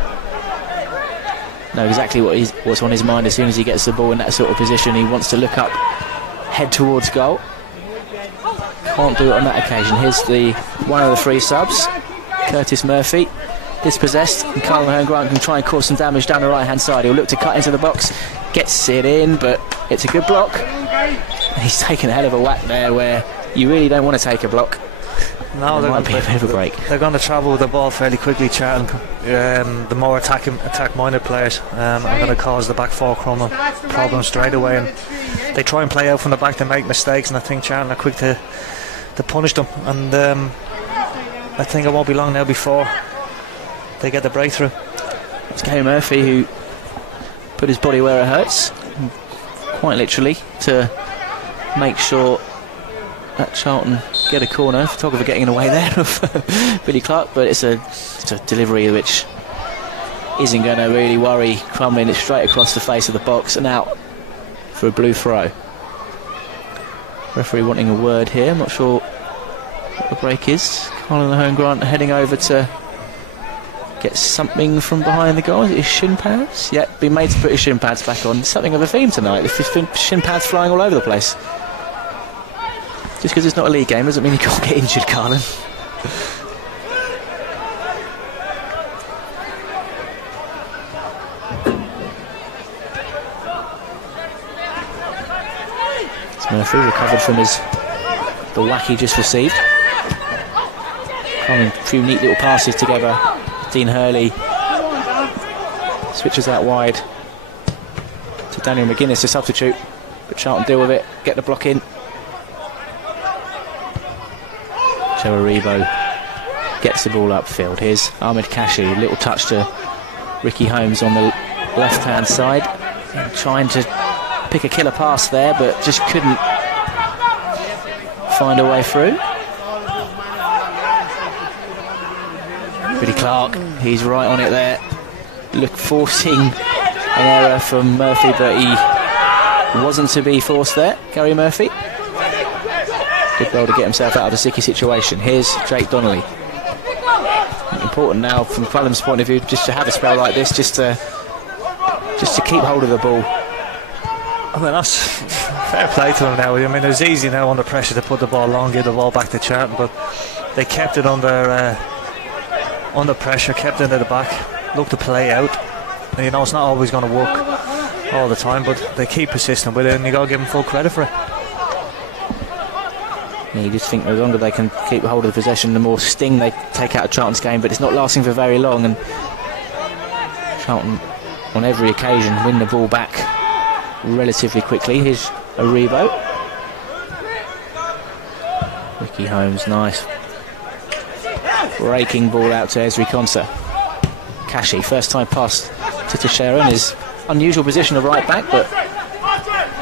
Know exactly what's on his mind as soon as he gets the ball in that sort of position. He wants to look up, head towards goal. Can't do it on that occasion. Here's one of the 3 subs, Curtis Murphy, dispossessed, and Carl Ahern Grant can try and cause some damage down the right hand side. He'll look to cut into the box, gets it in, but it's a good block. He's taken a hell of a whack there, where you really don't want to take a block. No, there might be a bit of a break. They're going to travel with the ball fairly quickly, Charlton. The more attack-minded players are going to cause the back 4 Crumlin problems straight away, and they try and play out from the back to make mistakes, and I think Charlton are quick to punish them, and I think it won't be long now before they get the breakthrough. It's Gary Murphy who put his body where it hurts, quite literally, to make sure that Charlton get a corner. Photographer getting in the way there of Billy Clark, but it's a delivery which isn't going to really worry Crumlin. It's straight across the face of the box and out for a blue throw. Referee wanting a word here. I'm not sure What the break is. Colin Ahern Grant heading over to get something from behind the goal. Is it his shin pads? Yeah, been made to put his shin pads back on. Something of a theme tonight. The shin pads flying all over the place. Just because it's not a league game doesn't mean you can't get injured, Carlin. Murphy recovered from the whack he just received. A few neat little passes together. Dean Hurley switches out wide to Daniel McGuinness, to substitute, but Charlton deal with it, get the block in. Joe Aribo gets the ball upfield. Here's Ahmed Kashi, little touch to Ricky Holmes on the left hand side, trying to pick a killer pass there, but just couldn't find a way through. Billy Clark, he's right on it there. Look, forcing an error from Murphy, but he wasn't to be forced there. Gary Murphy. Good goal to get himself out of a sticky situation. Here's Jake Donnelly. Important now from Crumlin's point of view just to have a spell like this, just to keep hold of the ball. I mean, that's fair play to them now. I mean, it was easy now under pressure to put the ball long, give the ball back to Charlton, but they kept it under pressure, kept it at the back, looked to play out. And, you know, it's not always going to work all the time, but they keep persistent with it, and you got to give them full credit for it. Yeah, you just think the longer they can keep hold of the possession, the more sting they take out of Charlton's game, but it's not lasting for very long, and Charlton, on every occasion, win the ball back relatively quickly. Here's Aribo. Ricky Holmes, nice breaking ball out to Ezri Konsa. Kashi, first time pass to Teixeira in his unusual position of right back, but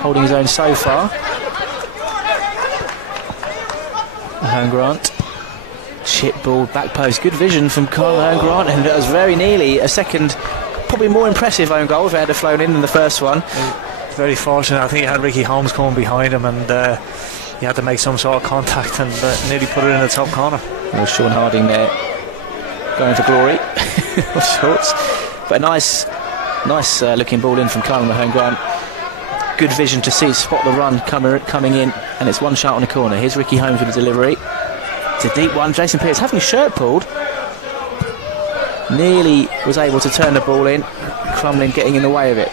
holding his own so far. Ahern Grant, chip ball, back post, good vision from Carl Ahern Grant, and that was very nearly a second, probably more impressive own goal if it had flown in than the first one. Very fortunate. I think he had Ricky Holmes coming behind him, and he had to make some sort of contact and nearly put it in the top corner. Well, Sean Harding there going for glory of sorts, but a nice looking ball in from Carl Ahern Grant. Good vision to spot the run coming in, and it's one shot on the corner. Here's Ricky Holmes with the delivery. It's a deep one. Jason Pearce having his shirt pulled, nearly was able to turn the ball in. Crumlin getting in the way of it.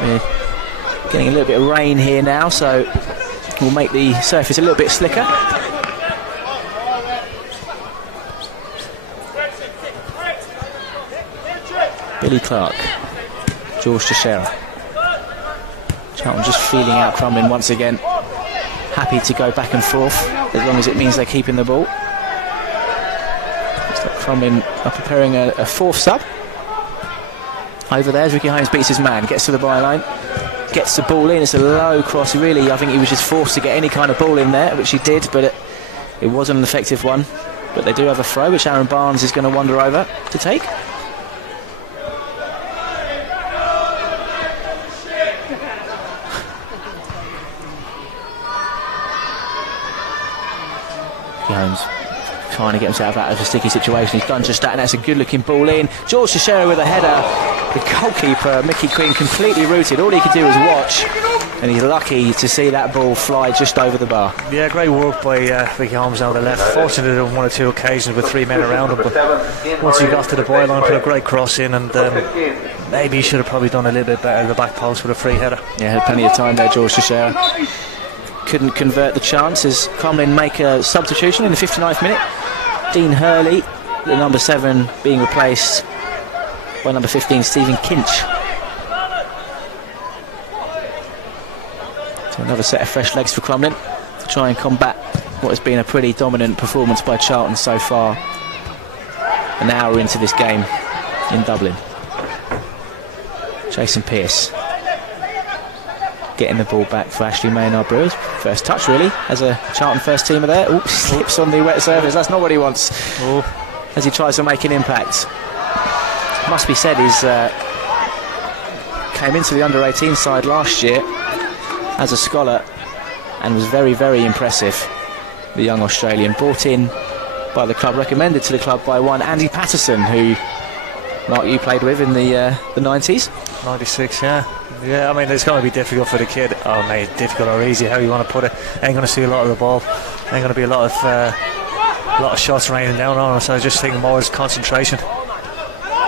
We're getting a little bit of rain here now, so we'll make the surface a little bit slicker. Billy Clark, George Teixeira. Charlton just feeling out Crumlin once again. Happy to go back and forth as long as it means they're keeping the ball. Looks like Crumlin are preparing a fourth sub. Over there, Ricky Holmes beats his man, gets to the byline, gets the ball in. It's a low cross, really. I think he was just forced to get any kind of ball in there, which he did, but it wasn't an effective one. But they do have a throw, which Aaron Barnes is going to wander over to take. Holmes trying to get himself out of a sticky situation. He's done just that, and that's a good looking ball in. George Teixeira with a header. The goalkeeper, Mickey Quinn, completely rooted. All he could do was watch, and he's lucky to see that ball fly just over the bar. Yeah, great work by Ricky Holmes down the left. Fortunate on one or two occasions with three men around him, but once he got to the byline, put a great cross in, and maybe he should have probably done a little bit better at the back post with a free header. Yeah, had plenty of time there, George Teixeira. Couldn't convert the chance as Crumlin make a substitution in the 59th minute. Dean Hurley, the number 7, being replaced by number 15, Stephen Kinch. So another set of fresh legs for Crumlin to try and combat what has been a pretty dominant performance by Charlton so far. An hour into this game in Dublin. Jason Pearce getting the ball back for Ashley Maynard Brewers. First touch, really, as a Charlton first teamer there. Oops, slips on the wet surface. That's not what he wants. As he tries to make an impact. Must be said, he's came into the under-18 side last year as a scholar and was very, very impressive. The young Australian, brought in by the club, recommended to the club by one Andy Patterson, who, Mark, you played with in the 90s. 96, yeah. Yeah, I mean, it's going to be difficult for the kid. Oh, mate, difficult or easy, how you want to put it. Ain't going to see a lot of the ball. Ain't going to be a lot of shots raining down on him, so I just think more is concentration.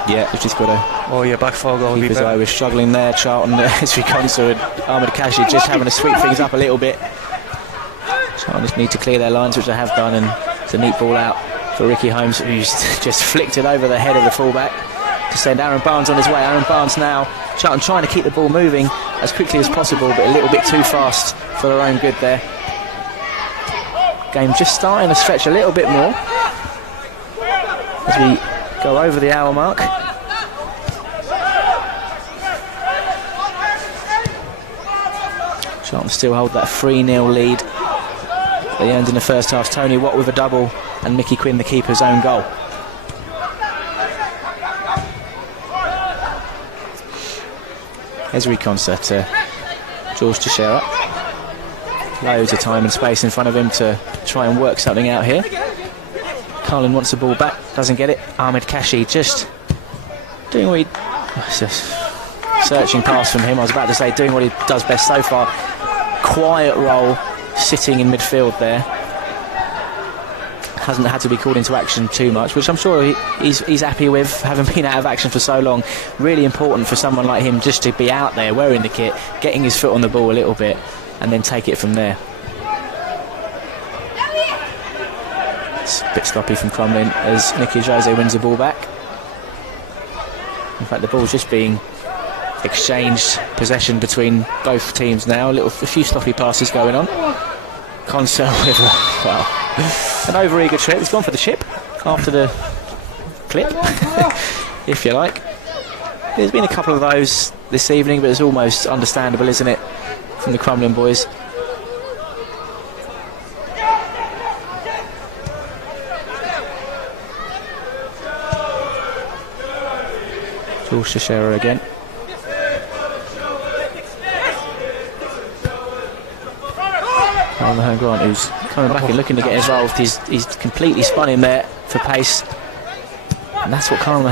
Yeah, he's just got to... Oh, yeah, back four goal would be better. I was struggling there, Charlton, Esri Konsa and Ahmed Kashi just having to sweep things up a little bit. Charlton just need to clear their lines, which they have done, and it's a neat ball out for Ricky Holmes, who's just flicked it over the head of the fullback to send Aaron Barnes on his way. Aaron Barnes now, Charlton trying to keep the ball moving as quickly as possible, but a little bit too fast for their own good there. Game just starting to stretch a little bit more as we go over the hour mark. Charlton still hold that 3-0 lead they earned in the first half. Tony Watt with a double and Mickey Quinn, the keeper's own goal. Esri Konsa to George Teixeira. Loads of time and space in front of him to try and work something out here. Crumlin wants the ball back, doesn't get it. Ahmed Kashi just doing what he... It's a searching pass from him. I was about to say doing what he does best so far. Quiet role, sitting in midfield there. Hasn't had to be called into action too much, which I'm sure he's happy with, having been out of action for so long. Really important for someone like him just to be out there wearing the kit, getting his foot on the ball a little bit, and then take it from there. It's a bit sloppy from Crumlin as Nicky Jose wins the ball back. In fact, the ball's just being exchanged possession between both teams now. A few sloppy passes going on. Konsa with an over-eager trip. He's gone for the chip after the clip, if you like. There's been a couple of those this evening, but it's almost understandable, isn't it, from the Crumlin boys. George Teixeira again. Colin Grant, who's coming back and looking to get involved. He's completely spun in there for pace, and that's what Colin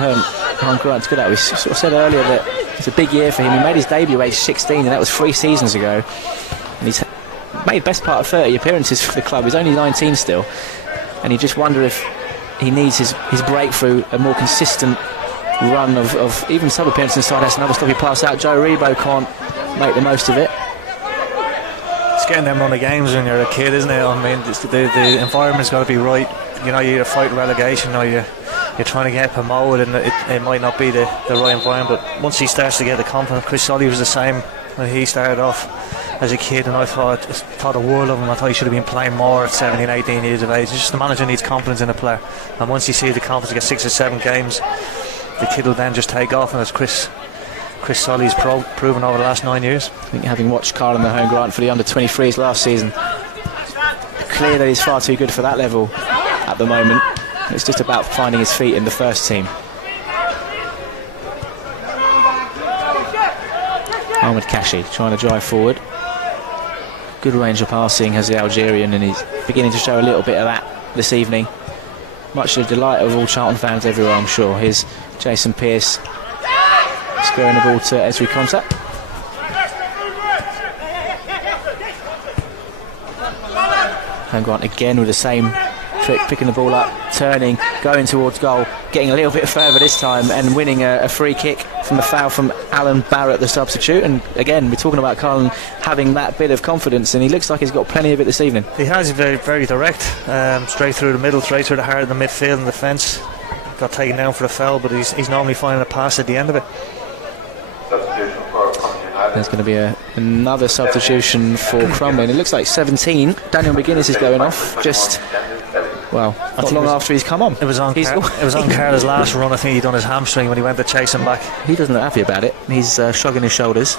Grant's good at. We sort of said earlier that it's a big year for him. He made his debut age 16, and that was 3 seasons ago, and he's made best part of 30 appearances for the club. He's only 19 still, and you just wonder if he needs his breakthrough, a more consistent run of even sub appearances inside. That's another sloppy pass out. Joe Rebo can't make the most of it. It's getting them run of games when you're a kid, isn't it? I mean, the environment's got to be right. You know, you're fighting relegation, or you're trying to get promoted, and it might not be the right environment. But once he starts to get the confidence, Chris Solly was the same when he started off as a kid, and I thought a world of him. I thought he should have been playing more at 17, 18 years of age. It's just the manager needs confidence in a player, and once you see the confidence to get 6 or 7 games, the kid will then just take off, and as Chris Solly's proven over the last 9 years. I think, having watched Carl and the home grant for the under-23s last season, clear that he's far too good for that level at the moment. It's just about finding his feet in the first team. Ahmed Kashi trying to drive forward. Good range of passing has the Algerian, and he's beginning to show a little bit of that this evening. Much to the delight of all Charlton fans everywhere, I'm sure. Here's Jason Pearce squaring the ball to Esri Konsa. Home Grant again with the same trick, picking the ball up, turning, going towards goal, getting a little bit further this time, and winning a free kick from the foul from Alan Barrett, the substitute. And again, we're talking about Colin having that bit of confidence, and he looks like he's got plenty of it this evening. He has, very, very direct, straight through the middle, straight through the heart of the midfield and the fence. Got taken down for the foul, but he's normally finding a pass at the end of it. There's going to be another substitution for Crumlin. It looks like 17. Daniel McGuinness is going off just, well, not long after he's come on. It was on Carter's last run. I think he'd done his hamstring when he went to chase him back. He doesn't look happy about it. He's shrugging his shoulders.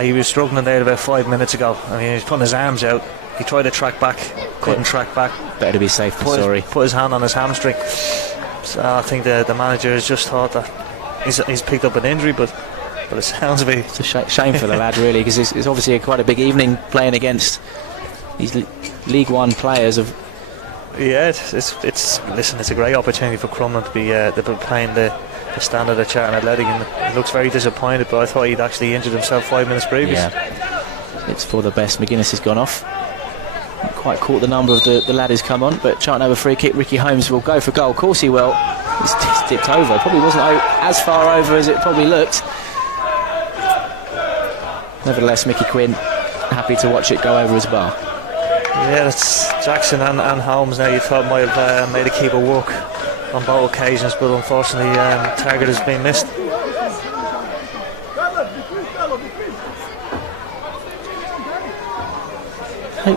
He was struggling there about 5 minutes ago. I mean, he was putting his arms out. He tried to track back, couldn't track back. Better to be safe than sorry. Put his hand on his hamstring. So I think the manager has just thought that he's picked up an injury, but it sounds of it. It's a shame for the lad, really, because it's obviously quite a big evening playing against, these League One players have. Yeah, it's a great opportunity for Crumlin to be playing the standard of Charlton Athletic, and he looks very disappointed, but I thought he'd actually injured himself 5 minutes previous. Yeah. It's for the best. McGuinness has gone off. Not quite caught the number of the lad who's come on, but Charlton have a free kick. Ricky Holmes will go for goal. Of course he will. He's dipped over. Probably wasn't as far over as it probably looked. Nevertheless, Mickey Quinn happy to watch it go over his bar. Yeah, it's Jackson and Holmes now you thought might have made a keeper work on both occasions, but unfortunately target has been missed.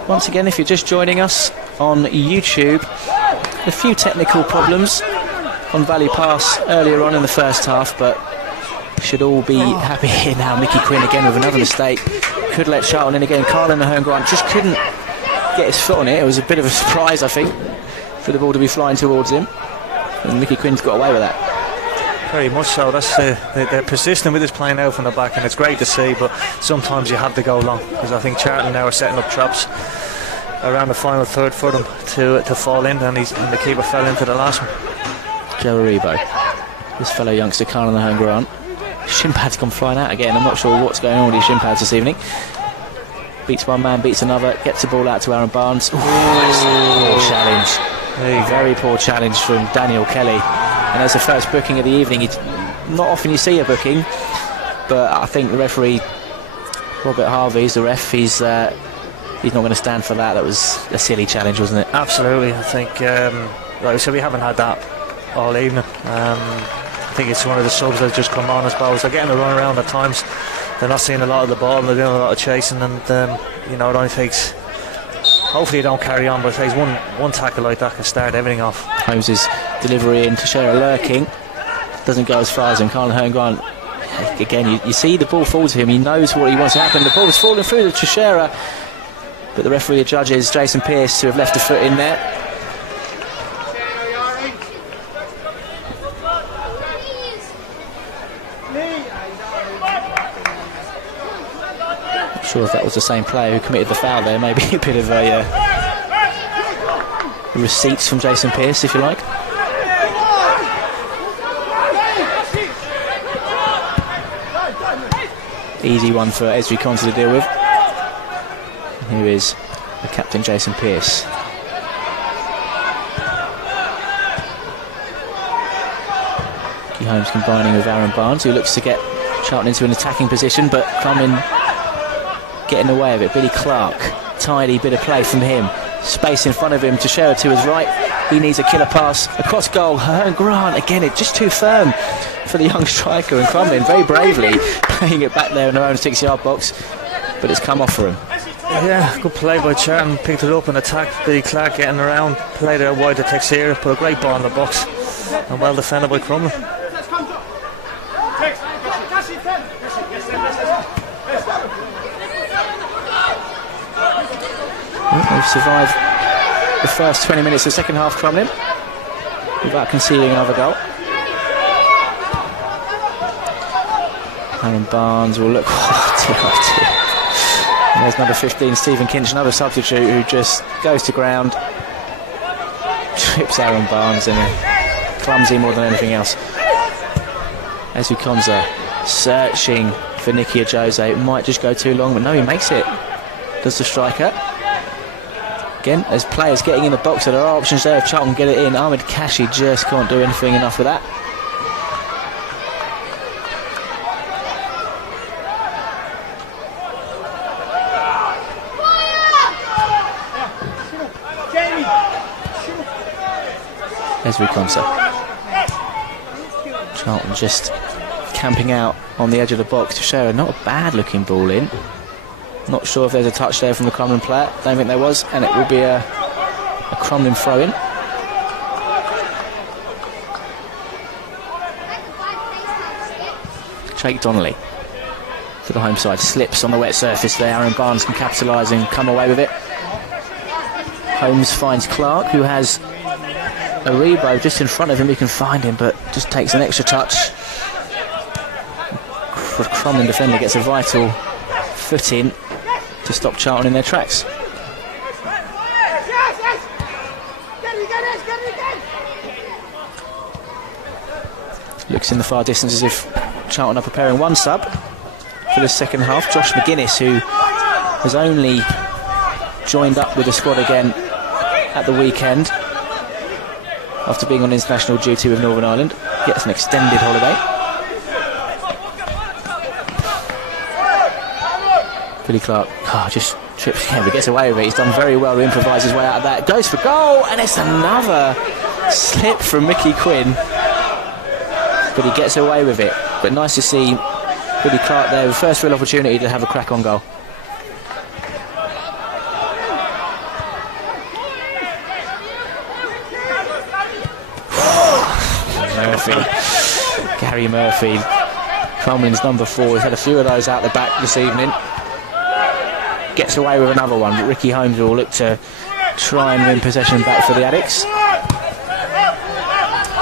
Once again, if you're just joining us on YouTube, a few technical problems on Valley Pass earlier on in the first half, but should all be happy here now. Mickey Quinn again with another mistake. Could let Charlton in again. Carlin the home ground just couldn't get his foot on it. It was a bit of a surprise, I think, for the ball to be flying towards him. And Mickey Quinn's got away with that. Very much so. That's they're persistent with this playing out from the back, and it's great to see, but sometimes you have to go long, because I think Charlton now are setting up traps around the final third for them to fall in, and the keeper fell into the last one. Joe Aribo, this fellow youngster, Carl on the home ground. Shin pads come flying out again. I'm not sure what's going on with these shin pads this evening. Beats one man, beats another, gets the ball out to Aaron Barnes. Ooh, poor challenge. Very poor challenge from Daniel Kelly. And there's the first booking of the evening. Not often you see a booking, but I think the referee, Robert Harvey's the ref, he's not going to stand for that. That was a silly challenge, wasn't it? Absolutely. I think, like I said, we haven't had that all evening. I think it's one of the subs that's just come on, I suppose. They're getting a run around at times. They're not seeing a lot of the ball, and they're doing a lot of chasing, and it only takes, hopefully they don't carry on, but it takes one tackle like that can start everything off. Holmes' delivery in, Teixeira lurking, doesn't go as far as him. Carl Herngrant, again, you see the ball fall to him, he knows what he wants to happen. The ball's falling through to Teixeira, but the referee judges Jason Pearce to have left a foot in there. Not sure if that was the same player who committed the foul there. Maybe a bit of a receipts from Jason Pearce, if you like. Easy one for Esri Conte to deal with. And here is the captain, Jason Pearce. Ricky Holmes combining with Aaron Barnes, who looks to get Charlton into an attacking position, but Crumlin getting away of it. Billy Clark, tidy bit of play from him. Space in front of him, Teixeira to his right. He needs a killer pass across goal. Grant again, it's just too firm for the young striker, and Crumlin very bravely playing it back there in their own 6-yard box, but it's come off for him. Yeah, good play by Charlton, picked it up and attacked. Billy Clark getting around, played it wide to Teixeira, put a great ball in the box, and well defended by Crumlin. They've survived the first 20 minutes of the second half, Crumlin, without conceding another goal. Aaron Barnes will look. And there's number 15, Stephen Kinch, another substitute who just goes to ground, trips Aaron Barnes, and clumsy more than anything else. Esu Konza searching for Nicky Ajose. It might just go too long, but no, he makes it. Does the striker. Again, as players getting in the box, so there are options there if Charlton get it in. Ahmed Kashi just can't do anything enough with that. Esri Konsa. Charlton just camping out on the edge of the box to show not a bad looking ball in. Not sure if there's a touch there from the Crumlin player. Don't think there was, and it will be a Crumlin throw in. Jake Donnelly to the home side, slips on the wet surface there. Aaron Barnes can capitalise and come away with it. Holmes finds Clark, who has Aribo just in front of him. He can find him, but just takes an extra touch. Crumlin defender gets a vital foot in to stop Charlton in their tracks. Looks in the far distance as if Charlton are preparing one sub for the second half. Josh McGuinness, who has only joined up with the squad again at the weekend after being on international duty with Northern Ireland, gets an extended holiday. Billy Clark just trips again, but gets away with it. He's done very well to improvise his way out of that. Goes for goal, and it's another slip from Mickey Quinn, but he gets away with it. But nice to see Billy Clark there, the first real opportunity to have a crack on goal. Gary Murphy, Crumlin's number 4, he's had a few of those out the back this evening. Gets away with another one, but Ricky Holmes will look to try and win possession back for the Addicts.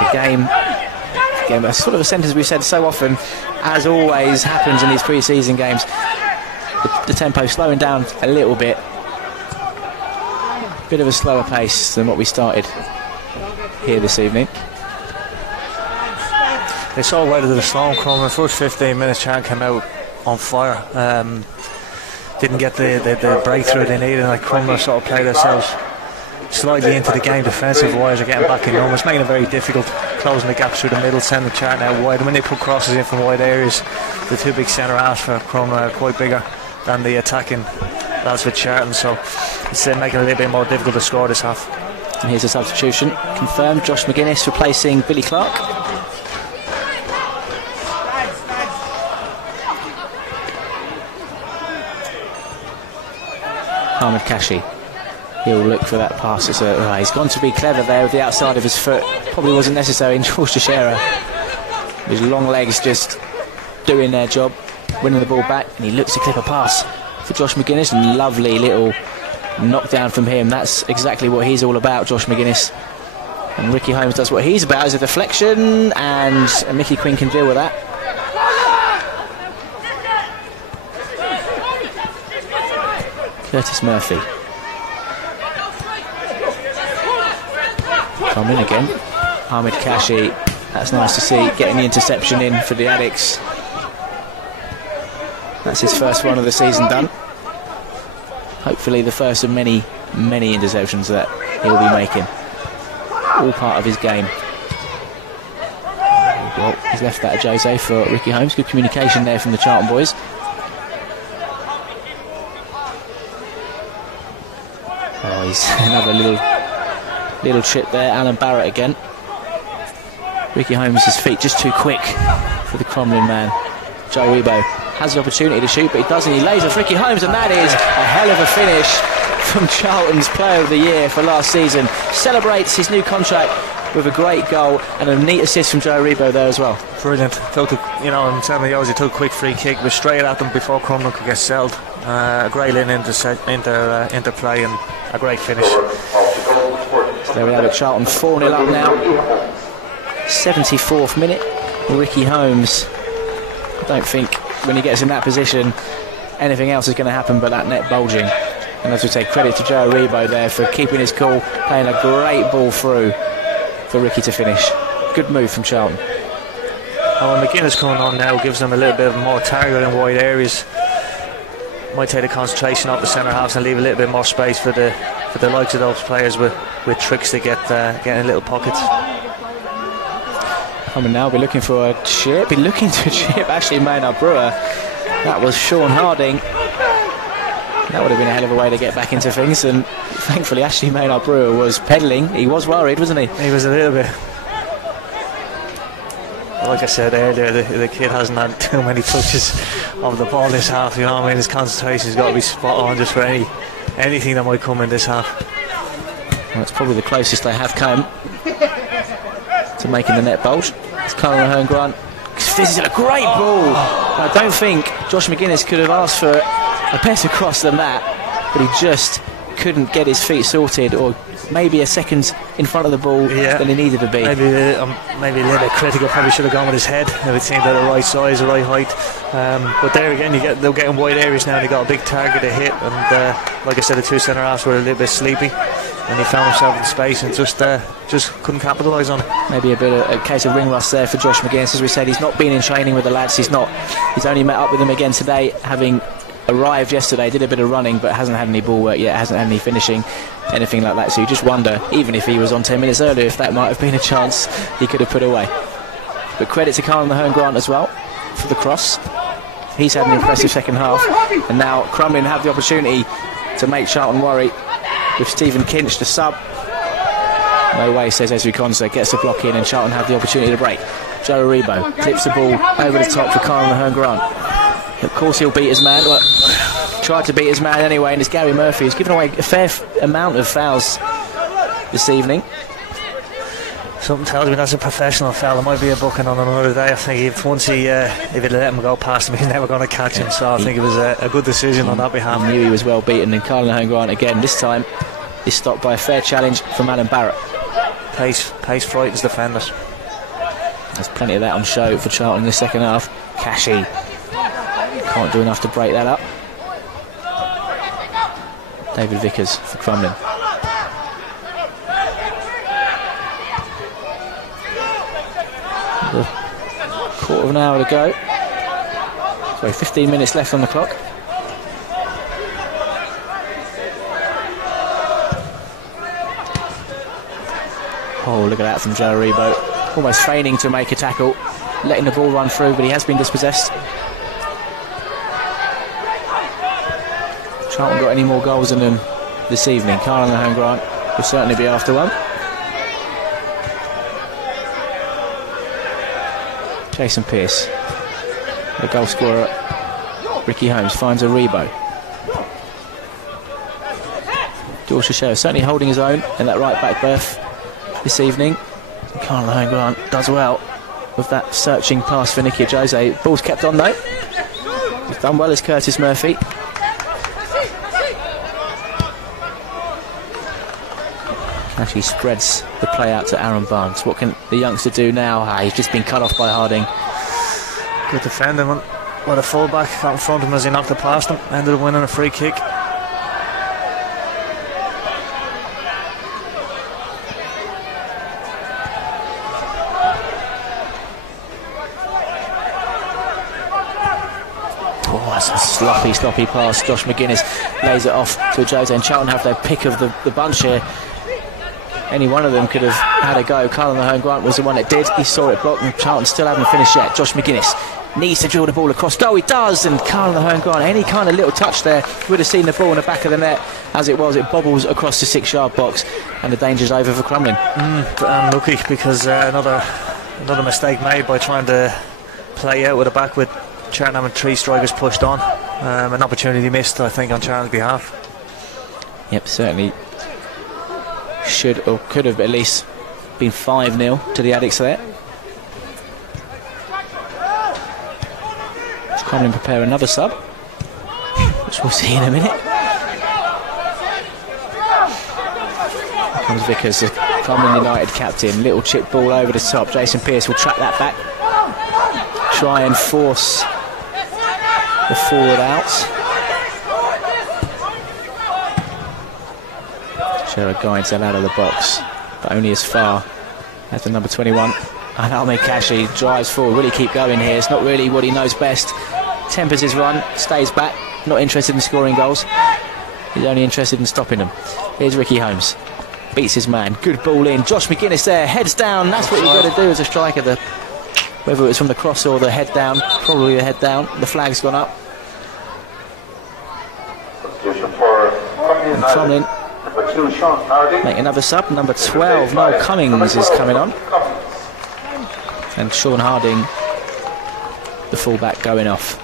The game, again, sort of a sentence we've said so often, as always happens in these pre-season games, the tempo slowing down a little bit. Bit of a slower pace than what we started here this evening. They saw right into the storm. Crumlin, first 15 minutes, Charlton came out on fire. Didn't get the breakthrough they needed, and like Crumlin sort of played themselves slightly into the game defensive wise, are getting back in numbers, making it very difficult, closing the gaps through the middle, sending Charlton out wide. And when they put crosses in from wide areas, the two big centre halves for Crumlin are quite bigger than the attacking lads for Charlton, so it's making it a little bit more difficult to score this half. And here's a substitution confirmed. Josh McGuinness replacing Billy Clark. Ahmed Kashi, he'll look for that pass. He's gone to be clever there with the outside of his foot. Probably wasn't necessary in George Teixeira. His long legs just doing their job, winning the ball back, and he looks to clip a pass for Josh McGuinness, and lovely little knockdown from him. That's exactly what he's all about, Josh McGuinness. And Ricky Holmes does what he's about, is a deflection, and Mickey Quinn can deal with that. Curtis Murphy. Come in again. Ahmed Kashi. That's nice to see, getting the interception in for the Addicts. That's his first one of the season done. Hopefully the first of many, many interceptions that he'll be making. All part of his game. Well, he's left that to Jose for Ricky Holmes. Good communication there from the Charlton boys. Oh, he's another little chip there. Alan Barrett again. Ricky Holmes' feet just too quick for the Crumlin man. Joe Rebo has the opportunity to shoot, but he doesn't. He lays off Ricky Holmes, and that is a hell of a finish from Charlton's Player of the Year for last season. Celebrates his new contract with a great goal and a neat assist from Joe Rebo there as well. Brilliant. In 7 years he took a quick free kick, was straight at them before Crumlin could get settled. A great in interplay and a great finish. So there we have it, Charlton 4-0 up now. 74th minute. Ricky Holmes, I don't think when he gets in that position anything else is going to happen but that net bulging. And as we say, credit to Joe Rebo there for keeping his cool, playing a great ball through for Ricky to finish. Good move from Charlton. Oh, and McGuinness coming on now gives them a little bit of more target in wide areas. Might take the concentration off the centre halves and leave a little bit more space for the likes of those players with tricks to get in little pockets. Coming now, be looking for a chip. Be looking to chip Ashley Maynard Brewer. That was Sean Harding. That would have been a hell of a way to get back into things, and thankfully Ashley Maynard Brewer was pedalling. He was worried, wasn't he? He was a little bit. Like I said earlier, the kid hasn't had too many touches of the ball this half. You know what I mean? His concentration's got to be spot on just for anything that might come in this half. Well, it's probably the closest they have come to making the net bulge. It's Colin Ahern Grant. This is a great ball. I don't think Josh McGuinness could have asked for a better cross than that, but he just couldn't get his feet sorted, or maybe a second in front of the ball than he needed to be. Maybe a little bit critical. Probably should have gone with his head if it seemed at the right size, the right height. But there again, they're getting wide areas now. They got a big target to hit, and like I said, the two centre halves were a little bit sleepy. and he found himself in space and just couldn't capitalise on it. Maybe a case of ring rust there for Josh McGuinness. As we said, he's not been in training with the lads. He's only met up with them again today, having arrived yesterday, did a bit of running, but hasn't had any ball work yet, hasn't had any finishing, anything like that. So you just wonder, even if he was on 10 minutes earlier, if that might have been a chance he could have put away. But credit to Carl Mahone Grant as well for the cross. He's had an impressive second half, and now Crumlin have the opportunity to make Charlton worry with Stephen Kinch, the sub. No way, says Ezri Konsa, gets the block in, and Charlton have the opportunity to break. Joe Aribo clips the ball over the top for Carl Mahone Grant. Of course he'll beat his man. Well, tried to beat his man anyway, and it's Gary Murphy who's given away a fair amount of fouls this evening. Something tells me that's a professional foul. There might be a booking on another day. I think if he'd let him go past him, he's never going to catch him. So I think it was a good decision on that behalf. He knew he was well beaten, and Carl Mahone Grant again, this time, is stopped by a fair challenge from Alan Barrett. Pace frightens defenders. There's plenty of that on show for Charlton in the second half. Cashy can't do enough to break that up. David Vickers for Crumlin. A quarter of an hour to go. Sorry, 15 minutes left on the clock. Oh, look at that from Joe Aribo. Almost feigning to make a tackle, letting the ball run through, but he has been dispossessed. Charlton got any more goals than them this evening? Carl Mahone Grant will certainly be after one. Jason Pearce, the goal scorer, Ricky Holmes, finds Aribo. George Shea certainly holding his own in that right back berth this evening. Carl Mahone Grant does well with that searching pass for Nicky Jose. Ball's kept on though. He's done well as Curtis Murphy. Actually spreads the play out to Aaron Barnes. What can the youngster do now? He's just been cut off by Harding. Good defending by the fullback out in front of him as he knocked it past him. Ended up winning a free kick. Oh, that's a sloppy pass. Josh McGuinness lays it off to Jose, and Charlton have their pick of the bunch here. Any one of them could have had a go. Carl Mahone Grant was the one that did. He saw it blocked, and Charlton still haven't finished yet. Josh McGuinness needs to drill the ball across goal. He does, and Carl Mahone Grant, any kind of little touch there, would have seen the ball in the back of the net. As it was, it bobbles across the 6-yard box, and the danger's over for Crumlin. Unlucky, because another mistake made by trying to play out with a back with Charlton having 3 strikers pushed on. An opportunity missed, I think, on Charlton's behalf. Yep, certainly should or could have at least been 5-0 to the Addicts there. Let's come and prepare another sub, which we'll see in a minute. Here comes Vickers, the Crumlin United captain. Little chip ball over the top. Jason Pearce will track that back, try and force the forward out. Sherrod guides that out of the box, but only as far as the number 21. And Ahmed Kashi drives forward. Will he keep going here? It's not really what he knows best. Tempers his run, stays back, not interested in scoring goals. He's only interested in stopping them. Here's Ricky Holmes. Beats his man. Good ball in. Josh McGuinness there. Heads down. That's what you've got to do as a striker. Whether it was from the cross or the head down. Probably the head down. The flag's gone up. And Crumlin make another sub. Number 12, Noel Cummings, is coming on. And Sean Harding, the fullback, going off.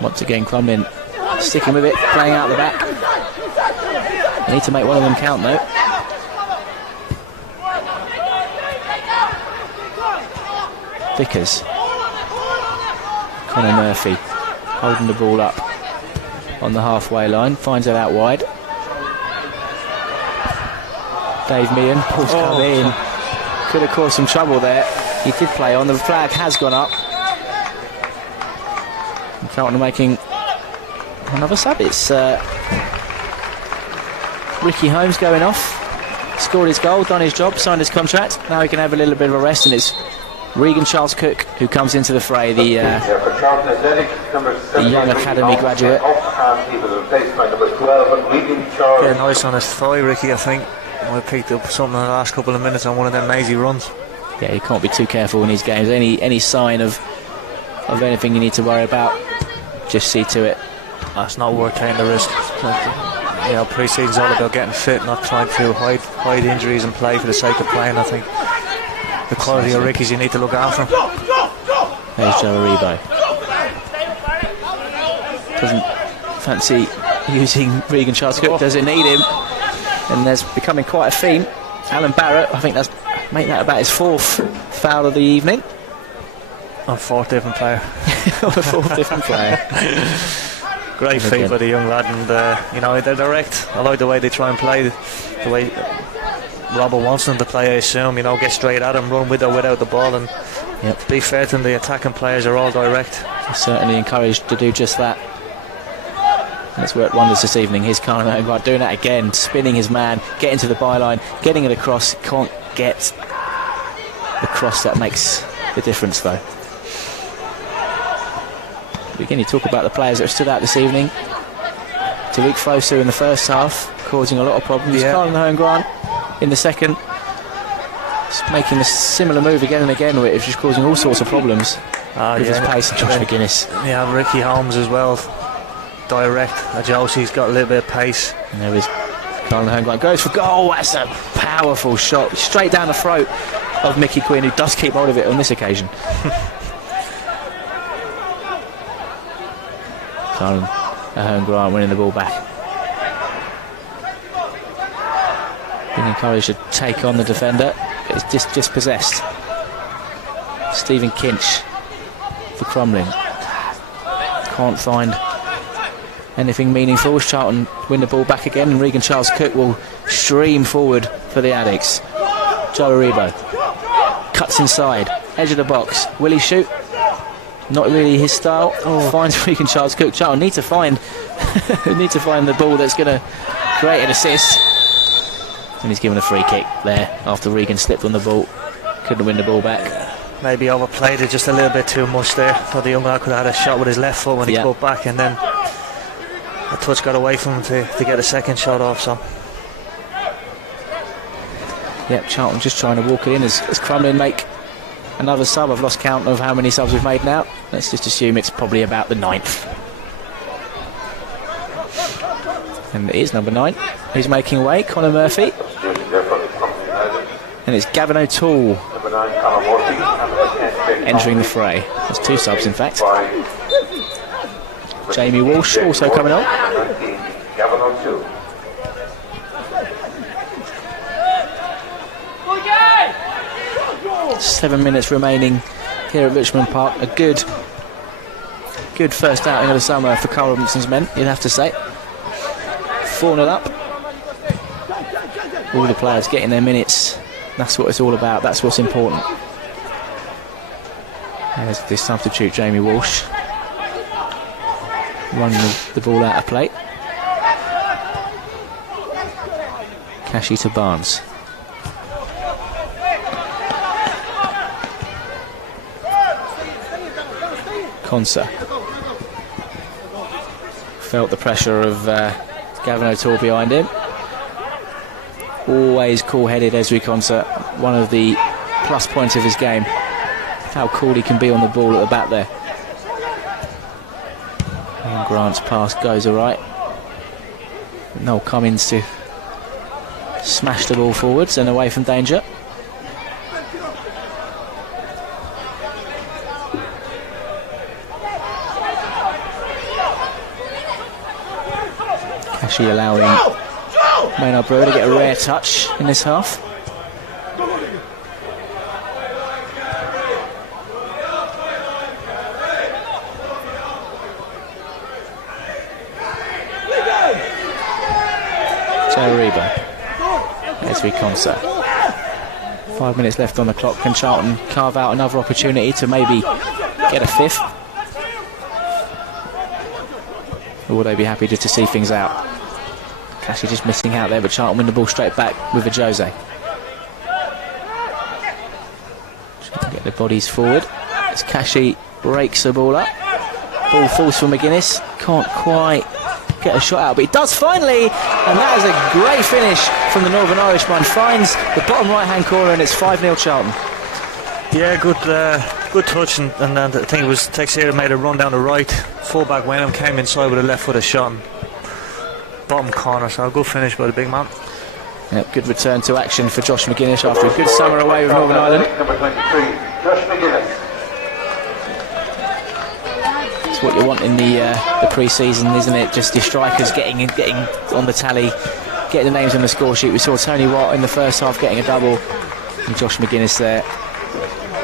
Once again, Crumlin sticking with it, playing out the back. They need to make one of them count though. Vickers. Conor Murphy holding the ball up on the halfway line, finds it out wide. Dave Meehan, ball's come in. Could have caused some trouble there. He did play on. The flag has gone up. Charlton making another sub. It's Ricky Holmes going off. Scored his goal, done his job, signed his contract. Now he can have a little bit of a rest, and it's Regan Charles Cook who comes into the fray, the young academy graduate. Yeah, nice on his thigh, Ricky, I think. I picked up something in the last couple of minutes on one of them mazy runs. Yeah, you can't be too careful in these games. Any sign of anything you need to worry about, just see to it. That's not worth taking the risk. You know, pre-season's all about getting fit, not trying to hide injuries and play for the sake of playing. I think the quality of Ricky's, you need to look after him. There's Joe Aribo. Doesn't fancy using Regan Charles Cook, doesn't need him. And there's becoming quite a theme. Alan Barrett, I think that's make that about his 4th foul of the evening. On 4th different player. On a 4th different player. Great feat by the young lad, and you know, they're direct. I like the way they try and play, the way Robert wants them to play, I assume. You know, get straight at him, run with or without the ball, and be fair to them, the attacking players are all direct. He's certainly encouraged to do just that. And it's worked wonders this evening. Here's Carlin doing that again, spinning his man, getting to the byline, getting it across. Can't get the cross that makes the difference, though. Again, you talk about the players that have stood out this evening. Tariq Fosu in the first half, causing a lot of problems. Carlin Grant in the second, making a similar move again and again, which is just causing all sorts of problems with his pace. And Josh McGuinness. Yeah, Ricky Holmes as well. Direct. Josie's got a little bit of pace. And there is Carlin Grant. Goes for goal. That's a powerful shot. Straight down the throat of Mickey Quinn, who does keep hold of it on this occasion. Carlin Grant winning the ball back. Being encouraged to take on the defender, but it's dispossessed. Stephen Kinch for Crumlin. Can't find anything meaningful as Charlton win the ball back again, and Regan Charles Cook will stream forward for the Addicts. Joe Aribo cuts inside, edge of the box. Will he shoot? Not really his style. Finds Regan Charles Cook. Charlton need to find the ball that's going to create an assist. And he's given a free kick there after Regan slipped on the ball. Couldn't win the ball back. Maybe overplayed it just a little bit too much there. Thought the young lad could have had a shot with his left foot when he got back, and then a touch got away from him to get a second shot off. So Charlton just trying to walk it in as Crumlin make another sub. I've lost count of how many subs we've made now. Let's just assume it's probably about the 9th. And it is number 9 who's making way, Conor Murphy. And it's Gavin O'Toole entering the fray. There's 2 subs, in fact. Jamie Walsh also coming on. 7 minutes remaining here at Richmond Park. A good first outing of the summer for Carl Robinson's men, you'd have to say. 4-0 up. All the players getting their minutes. That's what it's all about. That's what's important. There's the substitute, Jamie Walsh, running the ball out of play. Cashy to Barnes. Conser felt the pressure of Gavin O'Toole behind him. Always cool-headed, Ezri Conser. One of the plus points of his game, how cool he can be on the ball at the back there. And Grant's pass goes alright. Noel Cummins to smash the ball forwards and away from danger. Actually allowing Maynard Brewer to get a rare touch in this half. Joe Reba. Ezri Konsa. 5 minutes left on the clock. Can Charlton carve out another opportunity to maybe get a 5th? Or will they be happy just to see things out? Kashi just missing out there, but Charlton win the ball straight back with a Jose. Get the bodies forward as Kashi breaks the ball up. Ball falls for McGuinness. Can't quite get a shot out, but he does finally, and that is a great finish from the Northern Irishman. Finds the bottom right-hand corner, and it's 5-0 Charlton. Yeah, good touch, and I think it was Texera made a run down the right. Fullback Wenham came inside with a left-footed shot, and bottom corner. So a good finish by the big man. Yep, good return to action for Josh McGuinness after a good summer away with Northern Ireland. Number 23, Josh McGuinness. It's what you want in the pre-season, isn't it? Just your strikers getting on the tally, getting the names on the score sheet. We saw Tony Watt in the first half getting a double, and Josh McGuinness there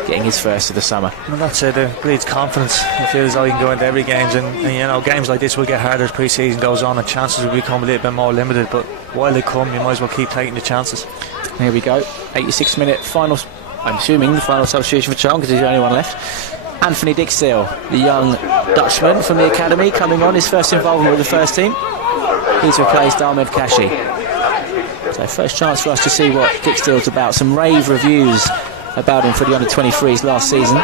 getting his first of the summer. Well, that's it. It breeds confidence. You feel as though you can go into every games, and you know, games like this will get harder as pre-season goes on, and chances will become a little bit more limited. But while they come, you might as well keep taking the chances. Here we go. 86-minute final. I'm assuming the final substitution for Charlton because he's the only one left. Anthony Dixdale, the young Dutchman from the academy, coming on, his first involvement with the first team. He's replaced Ahmed Kashi. So first chance for us to see what Dixdale's about. Some rave reviews about him for the under-23s last season.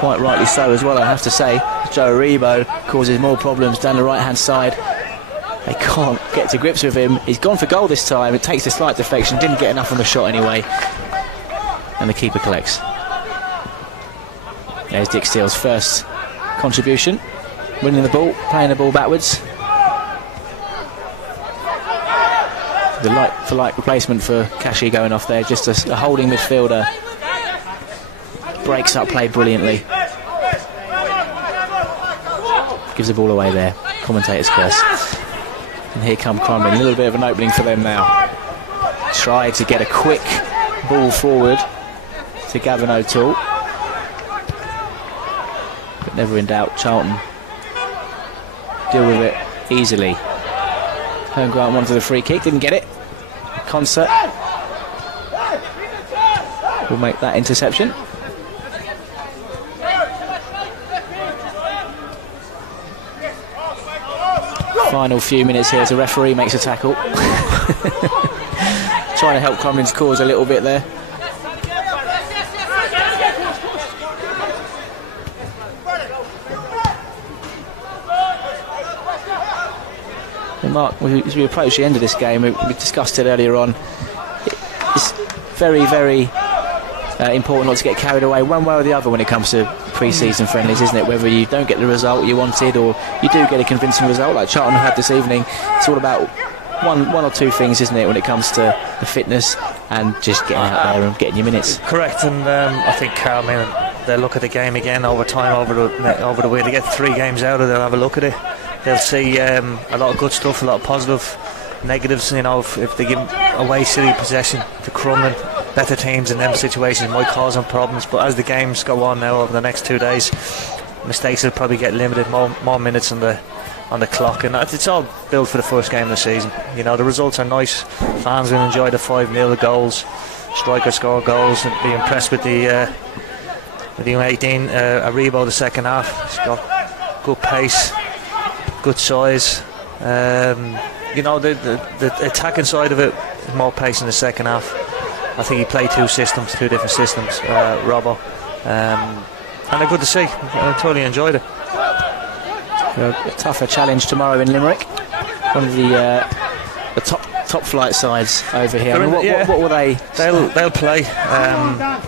Quite rightly so as well, I have to say. Joe Aribo causes more problems down the right-hand side. They can't get to grips with him. He's gone for goal this time. It takes a slight deflection, didn't get enough on the shot anyway. And the keeper collects. There's Dixdale's first contribution. Winning the ball, playing the ball backwards. The like-for-like replacement for Kashi going off there. Just a holding midfielder. Breaks up play brilliantly. Gives the ball away there. Commentator's curse. And here come Crumlin. A little bit of an opening for them now. Tried to get a quick ball forward to Gavin O'Toole. But never in doubt, Charlton deal with it easily. Home Grant wanted the free kick, didn't get it. Concert will make that interception. Final few minutes here as the referee makes a tackle. Trying to help Crumlin's cause a little bit there. And Mark, as we approach the end of this game, we discussed it earlier on, it's very, very important not to get carried away one way or the other when it comes to pre-season friendlies, isn't it? Whether you don't get the result you wanted or you do get a convincing result like Charlton had this evening, it's all about one or two things, isn't it, when it comes to the fitness and just getting out there and getting your minutes. Correct, and I think Carl, they'll look at the game again over time, over the way. They get 3 games out of it, they'll have a look at it. They'll see a lot of good stuff, a lot of positive, negatives. You know, if they give away silly possession to Crumlin, better teams in them situations might cause them problems. But as the games go on now over the next 2 days, mistakes will probably get limited, more minutes on the clock, and it's all built for the first game of the season. You know, the results are nice. Fans will enjoy the 5-0 goals, strikers score goals, and be impressed with the U18 Aribo the second half. He's got good pace, good size. You know, the attacking side of it is more pace in the second half. I think he played 2 different systems, Robbo, and they're good to see. I totally enjoyed it. A tougher challenge tomorrow in Limerick. One of the top flight sides over here. I mean, what will they? They'll play.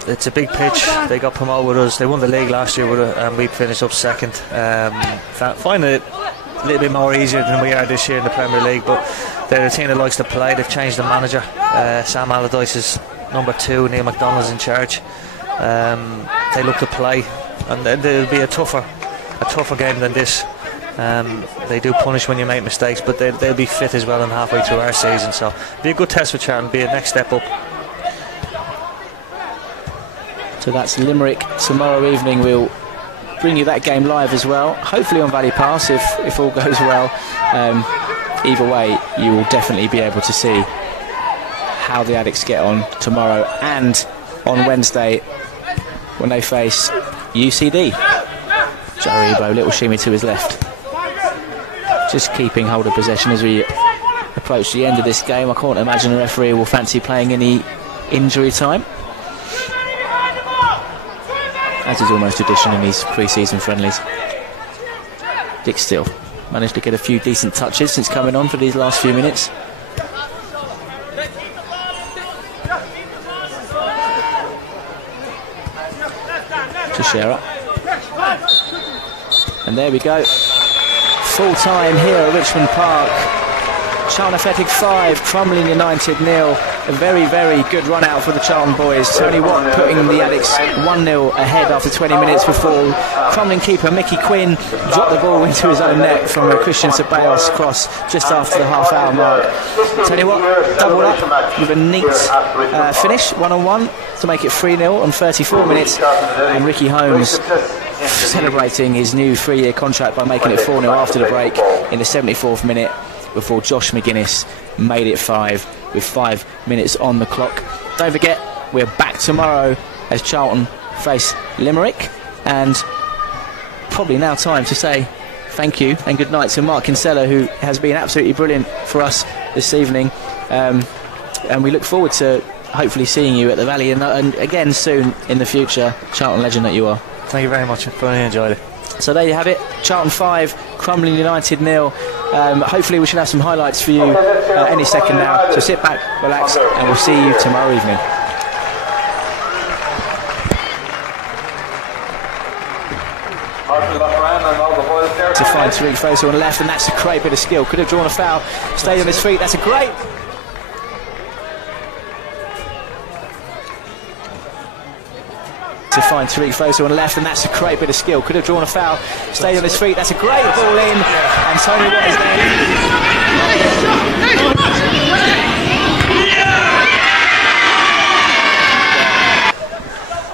It's a big pitch. They got promoted with us. They won the league last year with us, and we finished up second. Find it a little bit more easier than we are this year in the Premier League, but they're a team that likes to play. They've changed the manager. Sam Allardyce is number 2. Neil McDonald's in charge. They look to play, and there'll be a tougher game than this. They do punish when you make mistakes, but they'll be fit as well and halfway through our season, so it'll be a good test for Charlton, be a next step up. So that's Limerick tomorrow evening. We'll bring you that game live as well, hopefully on Valley Pass if all goes well. Either way, you will definitely be able to see how the Addicts get on tomorrow and on Wednesday when they face UCD. Joe Aribo, little shimmy to his left. just keeping hold of possession as we approach the end of this game. I can't imagine a referee will fancy playing any injury time, as is almost tradition in these pre-season friendlies. Dick Steele managed to get a few decent touches since coming on for these last few minutes. To Shearer. And there we go. Full time here at Richmond Park. Charlton Athletic 5, Crumlin United 0. A very, very good run out for the Charlton boys. Tony Watt putting the Addicts 1-0 ahead after 20 minutes before Crumlin keeper Mickey Quinn dropped the ball into his own net from a Christian Ceballos cross just after the half-hour mark. Tony Watt doubled up with a neat finish, 1-on-1, to make it 3-0 on 34 minutes. And Ricky Holmes celebrating his new 3-year contract by making it 4-0 after the break in the 74th minute, before Josh McGuinness made it 5 with 5 minutes on the clock. Don't forget, we're back tomorrow as Charlton face Limerick, and probably now time to say thank you and good night to Mark Kinsella, who has been absolutely brilliant for us this evening, and we look forward to hopefully seeing you at the Valley and again soon in the future, Charlton legend that you are. Thank you very much. I really enjoyed it. So there you have it, Charlton 5, Crumlin United 0. Hopefully we should have some highlights for you any second now. So sit back, relax, and we'll see you tomorrow evening. To find Tariq Fosu on the left, and that's a great bit of skill. Could have drawn a foul, stayed on his feet. That's a great... To find Tariq Fosu on the left, and that's a great bit of skill. Could have drawn a foul, stayed on his feet. That's a great ball in, and Tony Watt is there.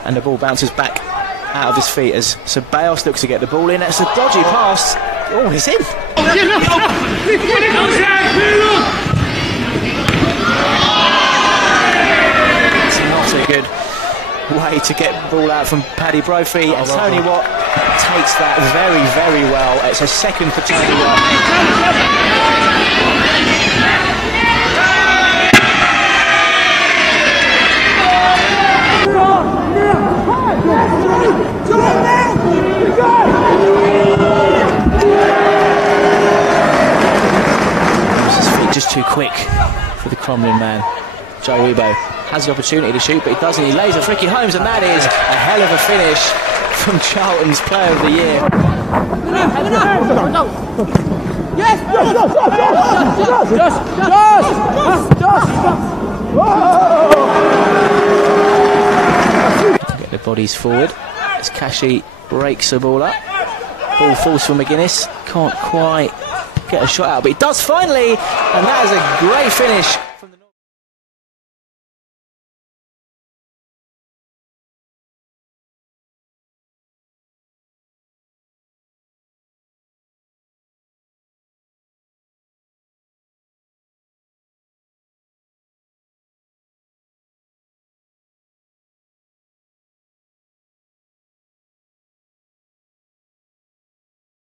And the ball bounces back out of his feet as Ceballos looks to get the ball in. That's a dodgy pass. Oh, he's in. It's not a good way to get the ball out from Paddy Brophy, and Tony Watt takes that very, very well. It's a second for Tony Watt. His feet just too quick for the Crumlin man. Joe Rebo has the opportunity to shoot, but he doesn't. He lays off Ricky Holmes, and that is a hell of a finish from Charlton's Player of the Year. Get the bodies forward as Kashi breaks the ball up. Ball falls for McGuinness. Can't quite get a shot out, but he does finally, and that is a great finish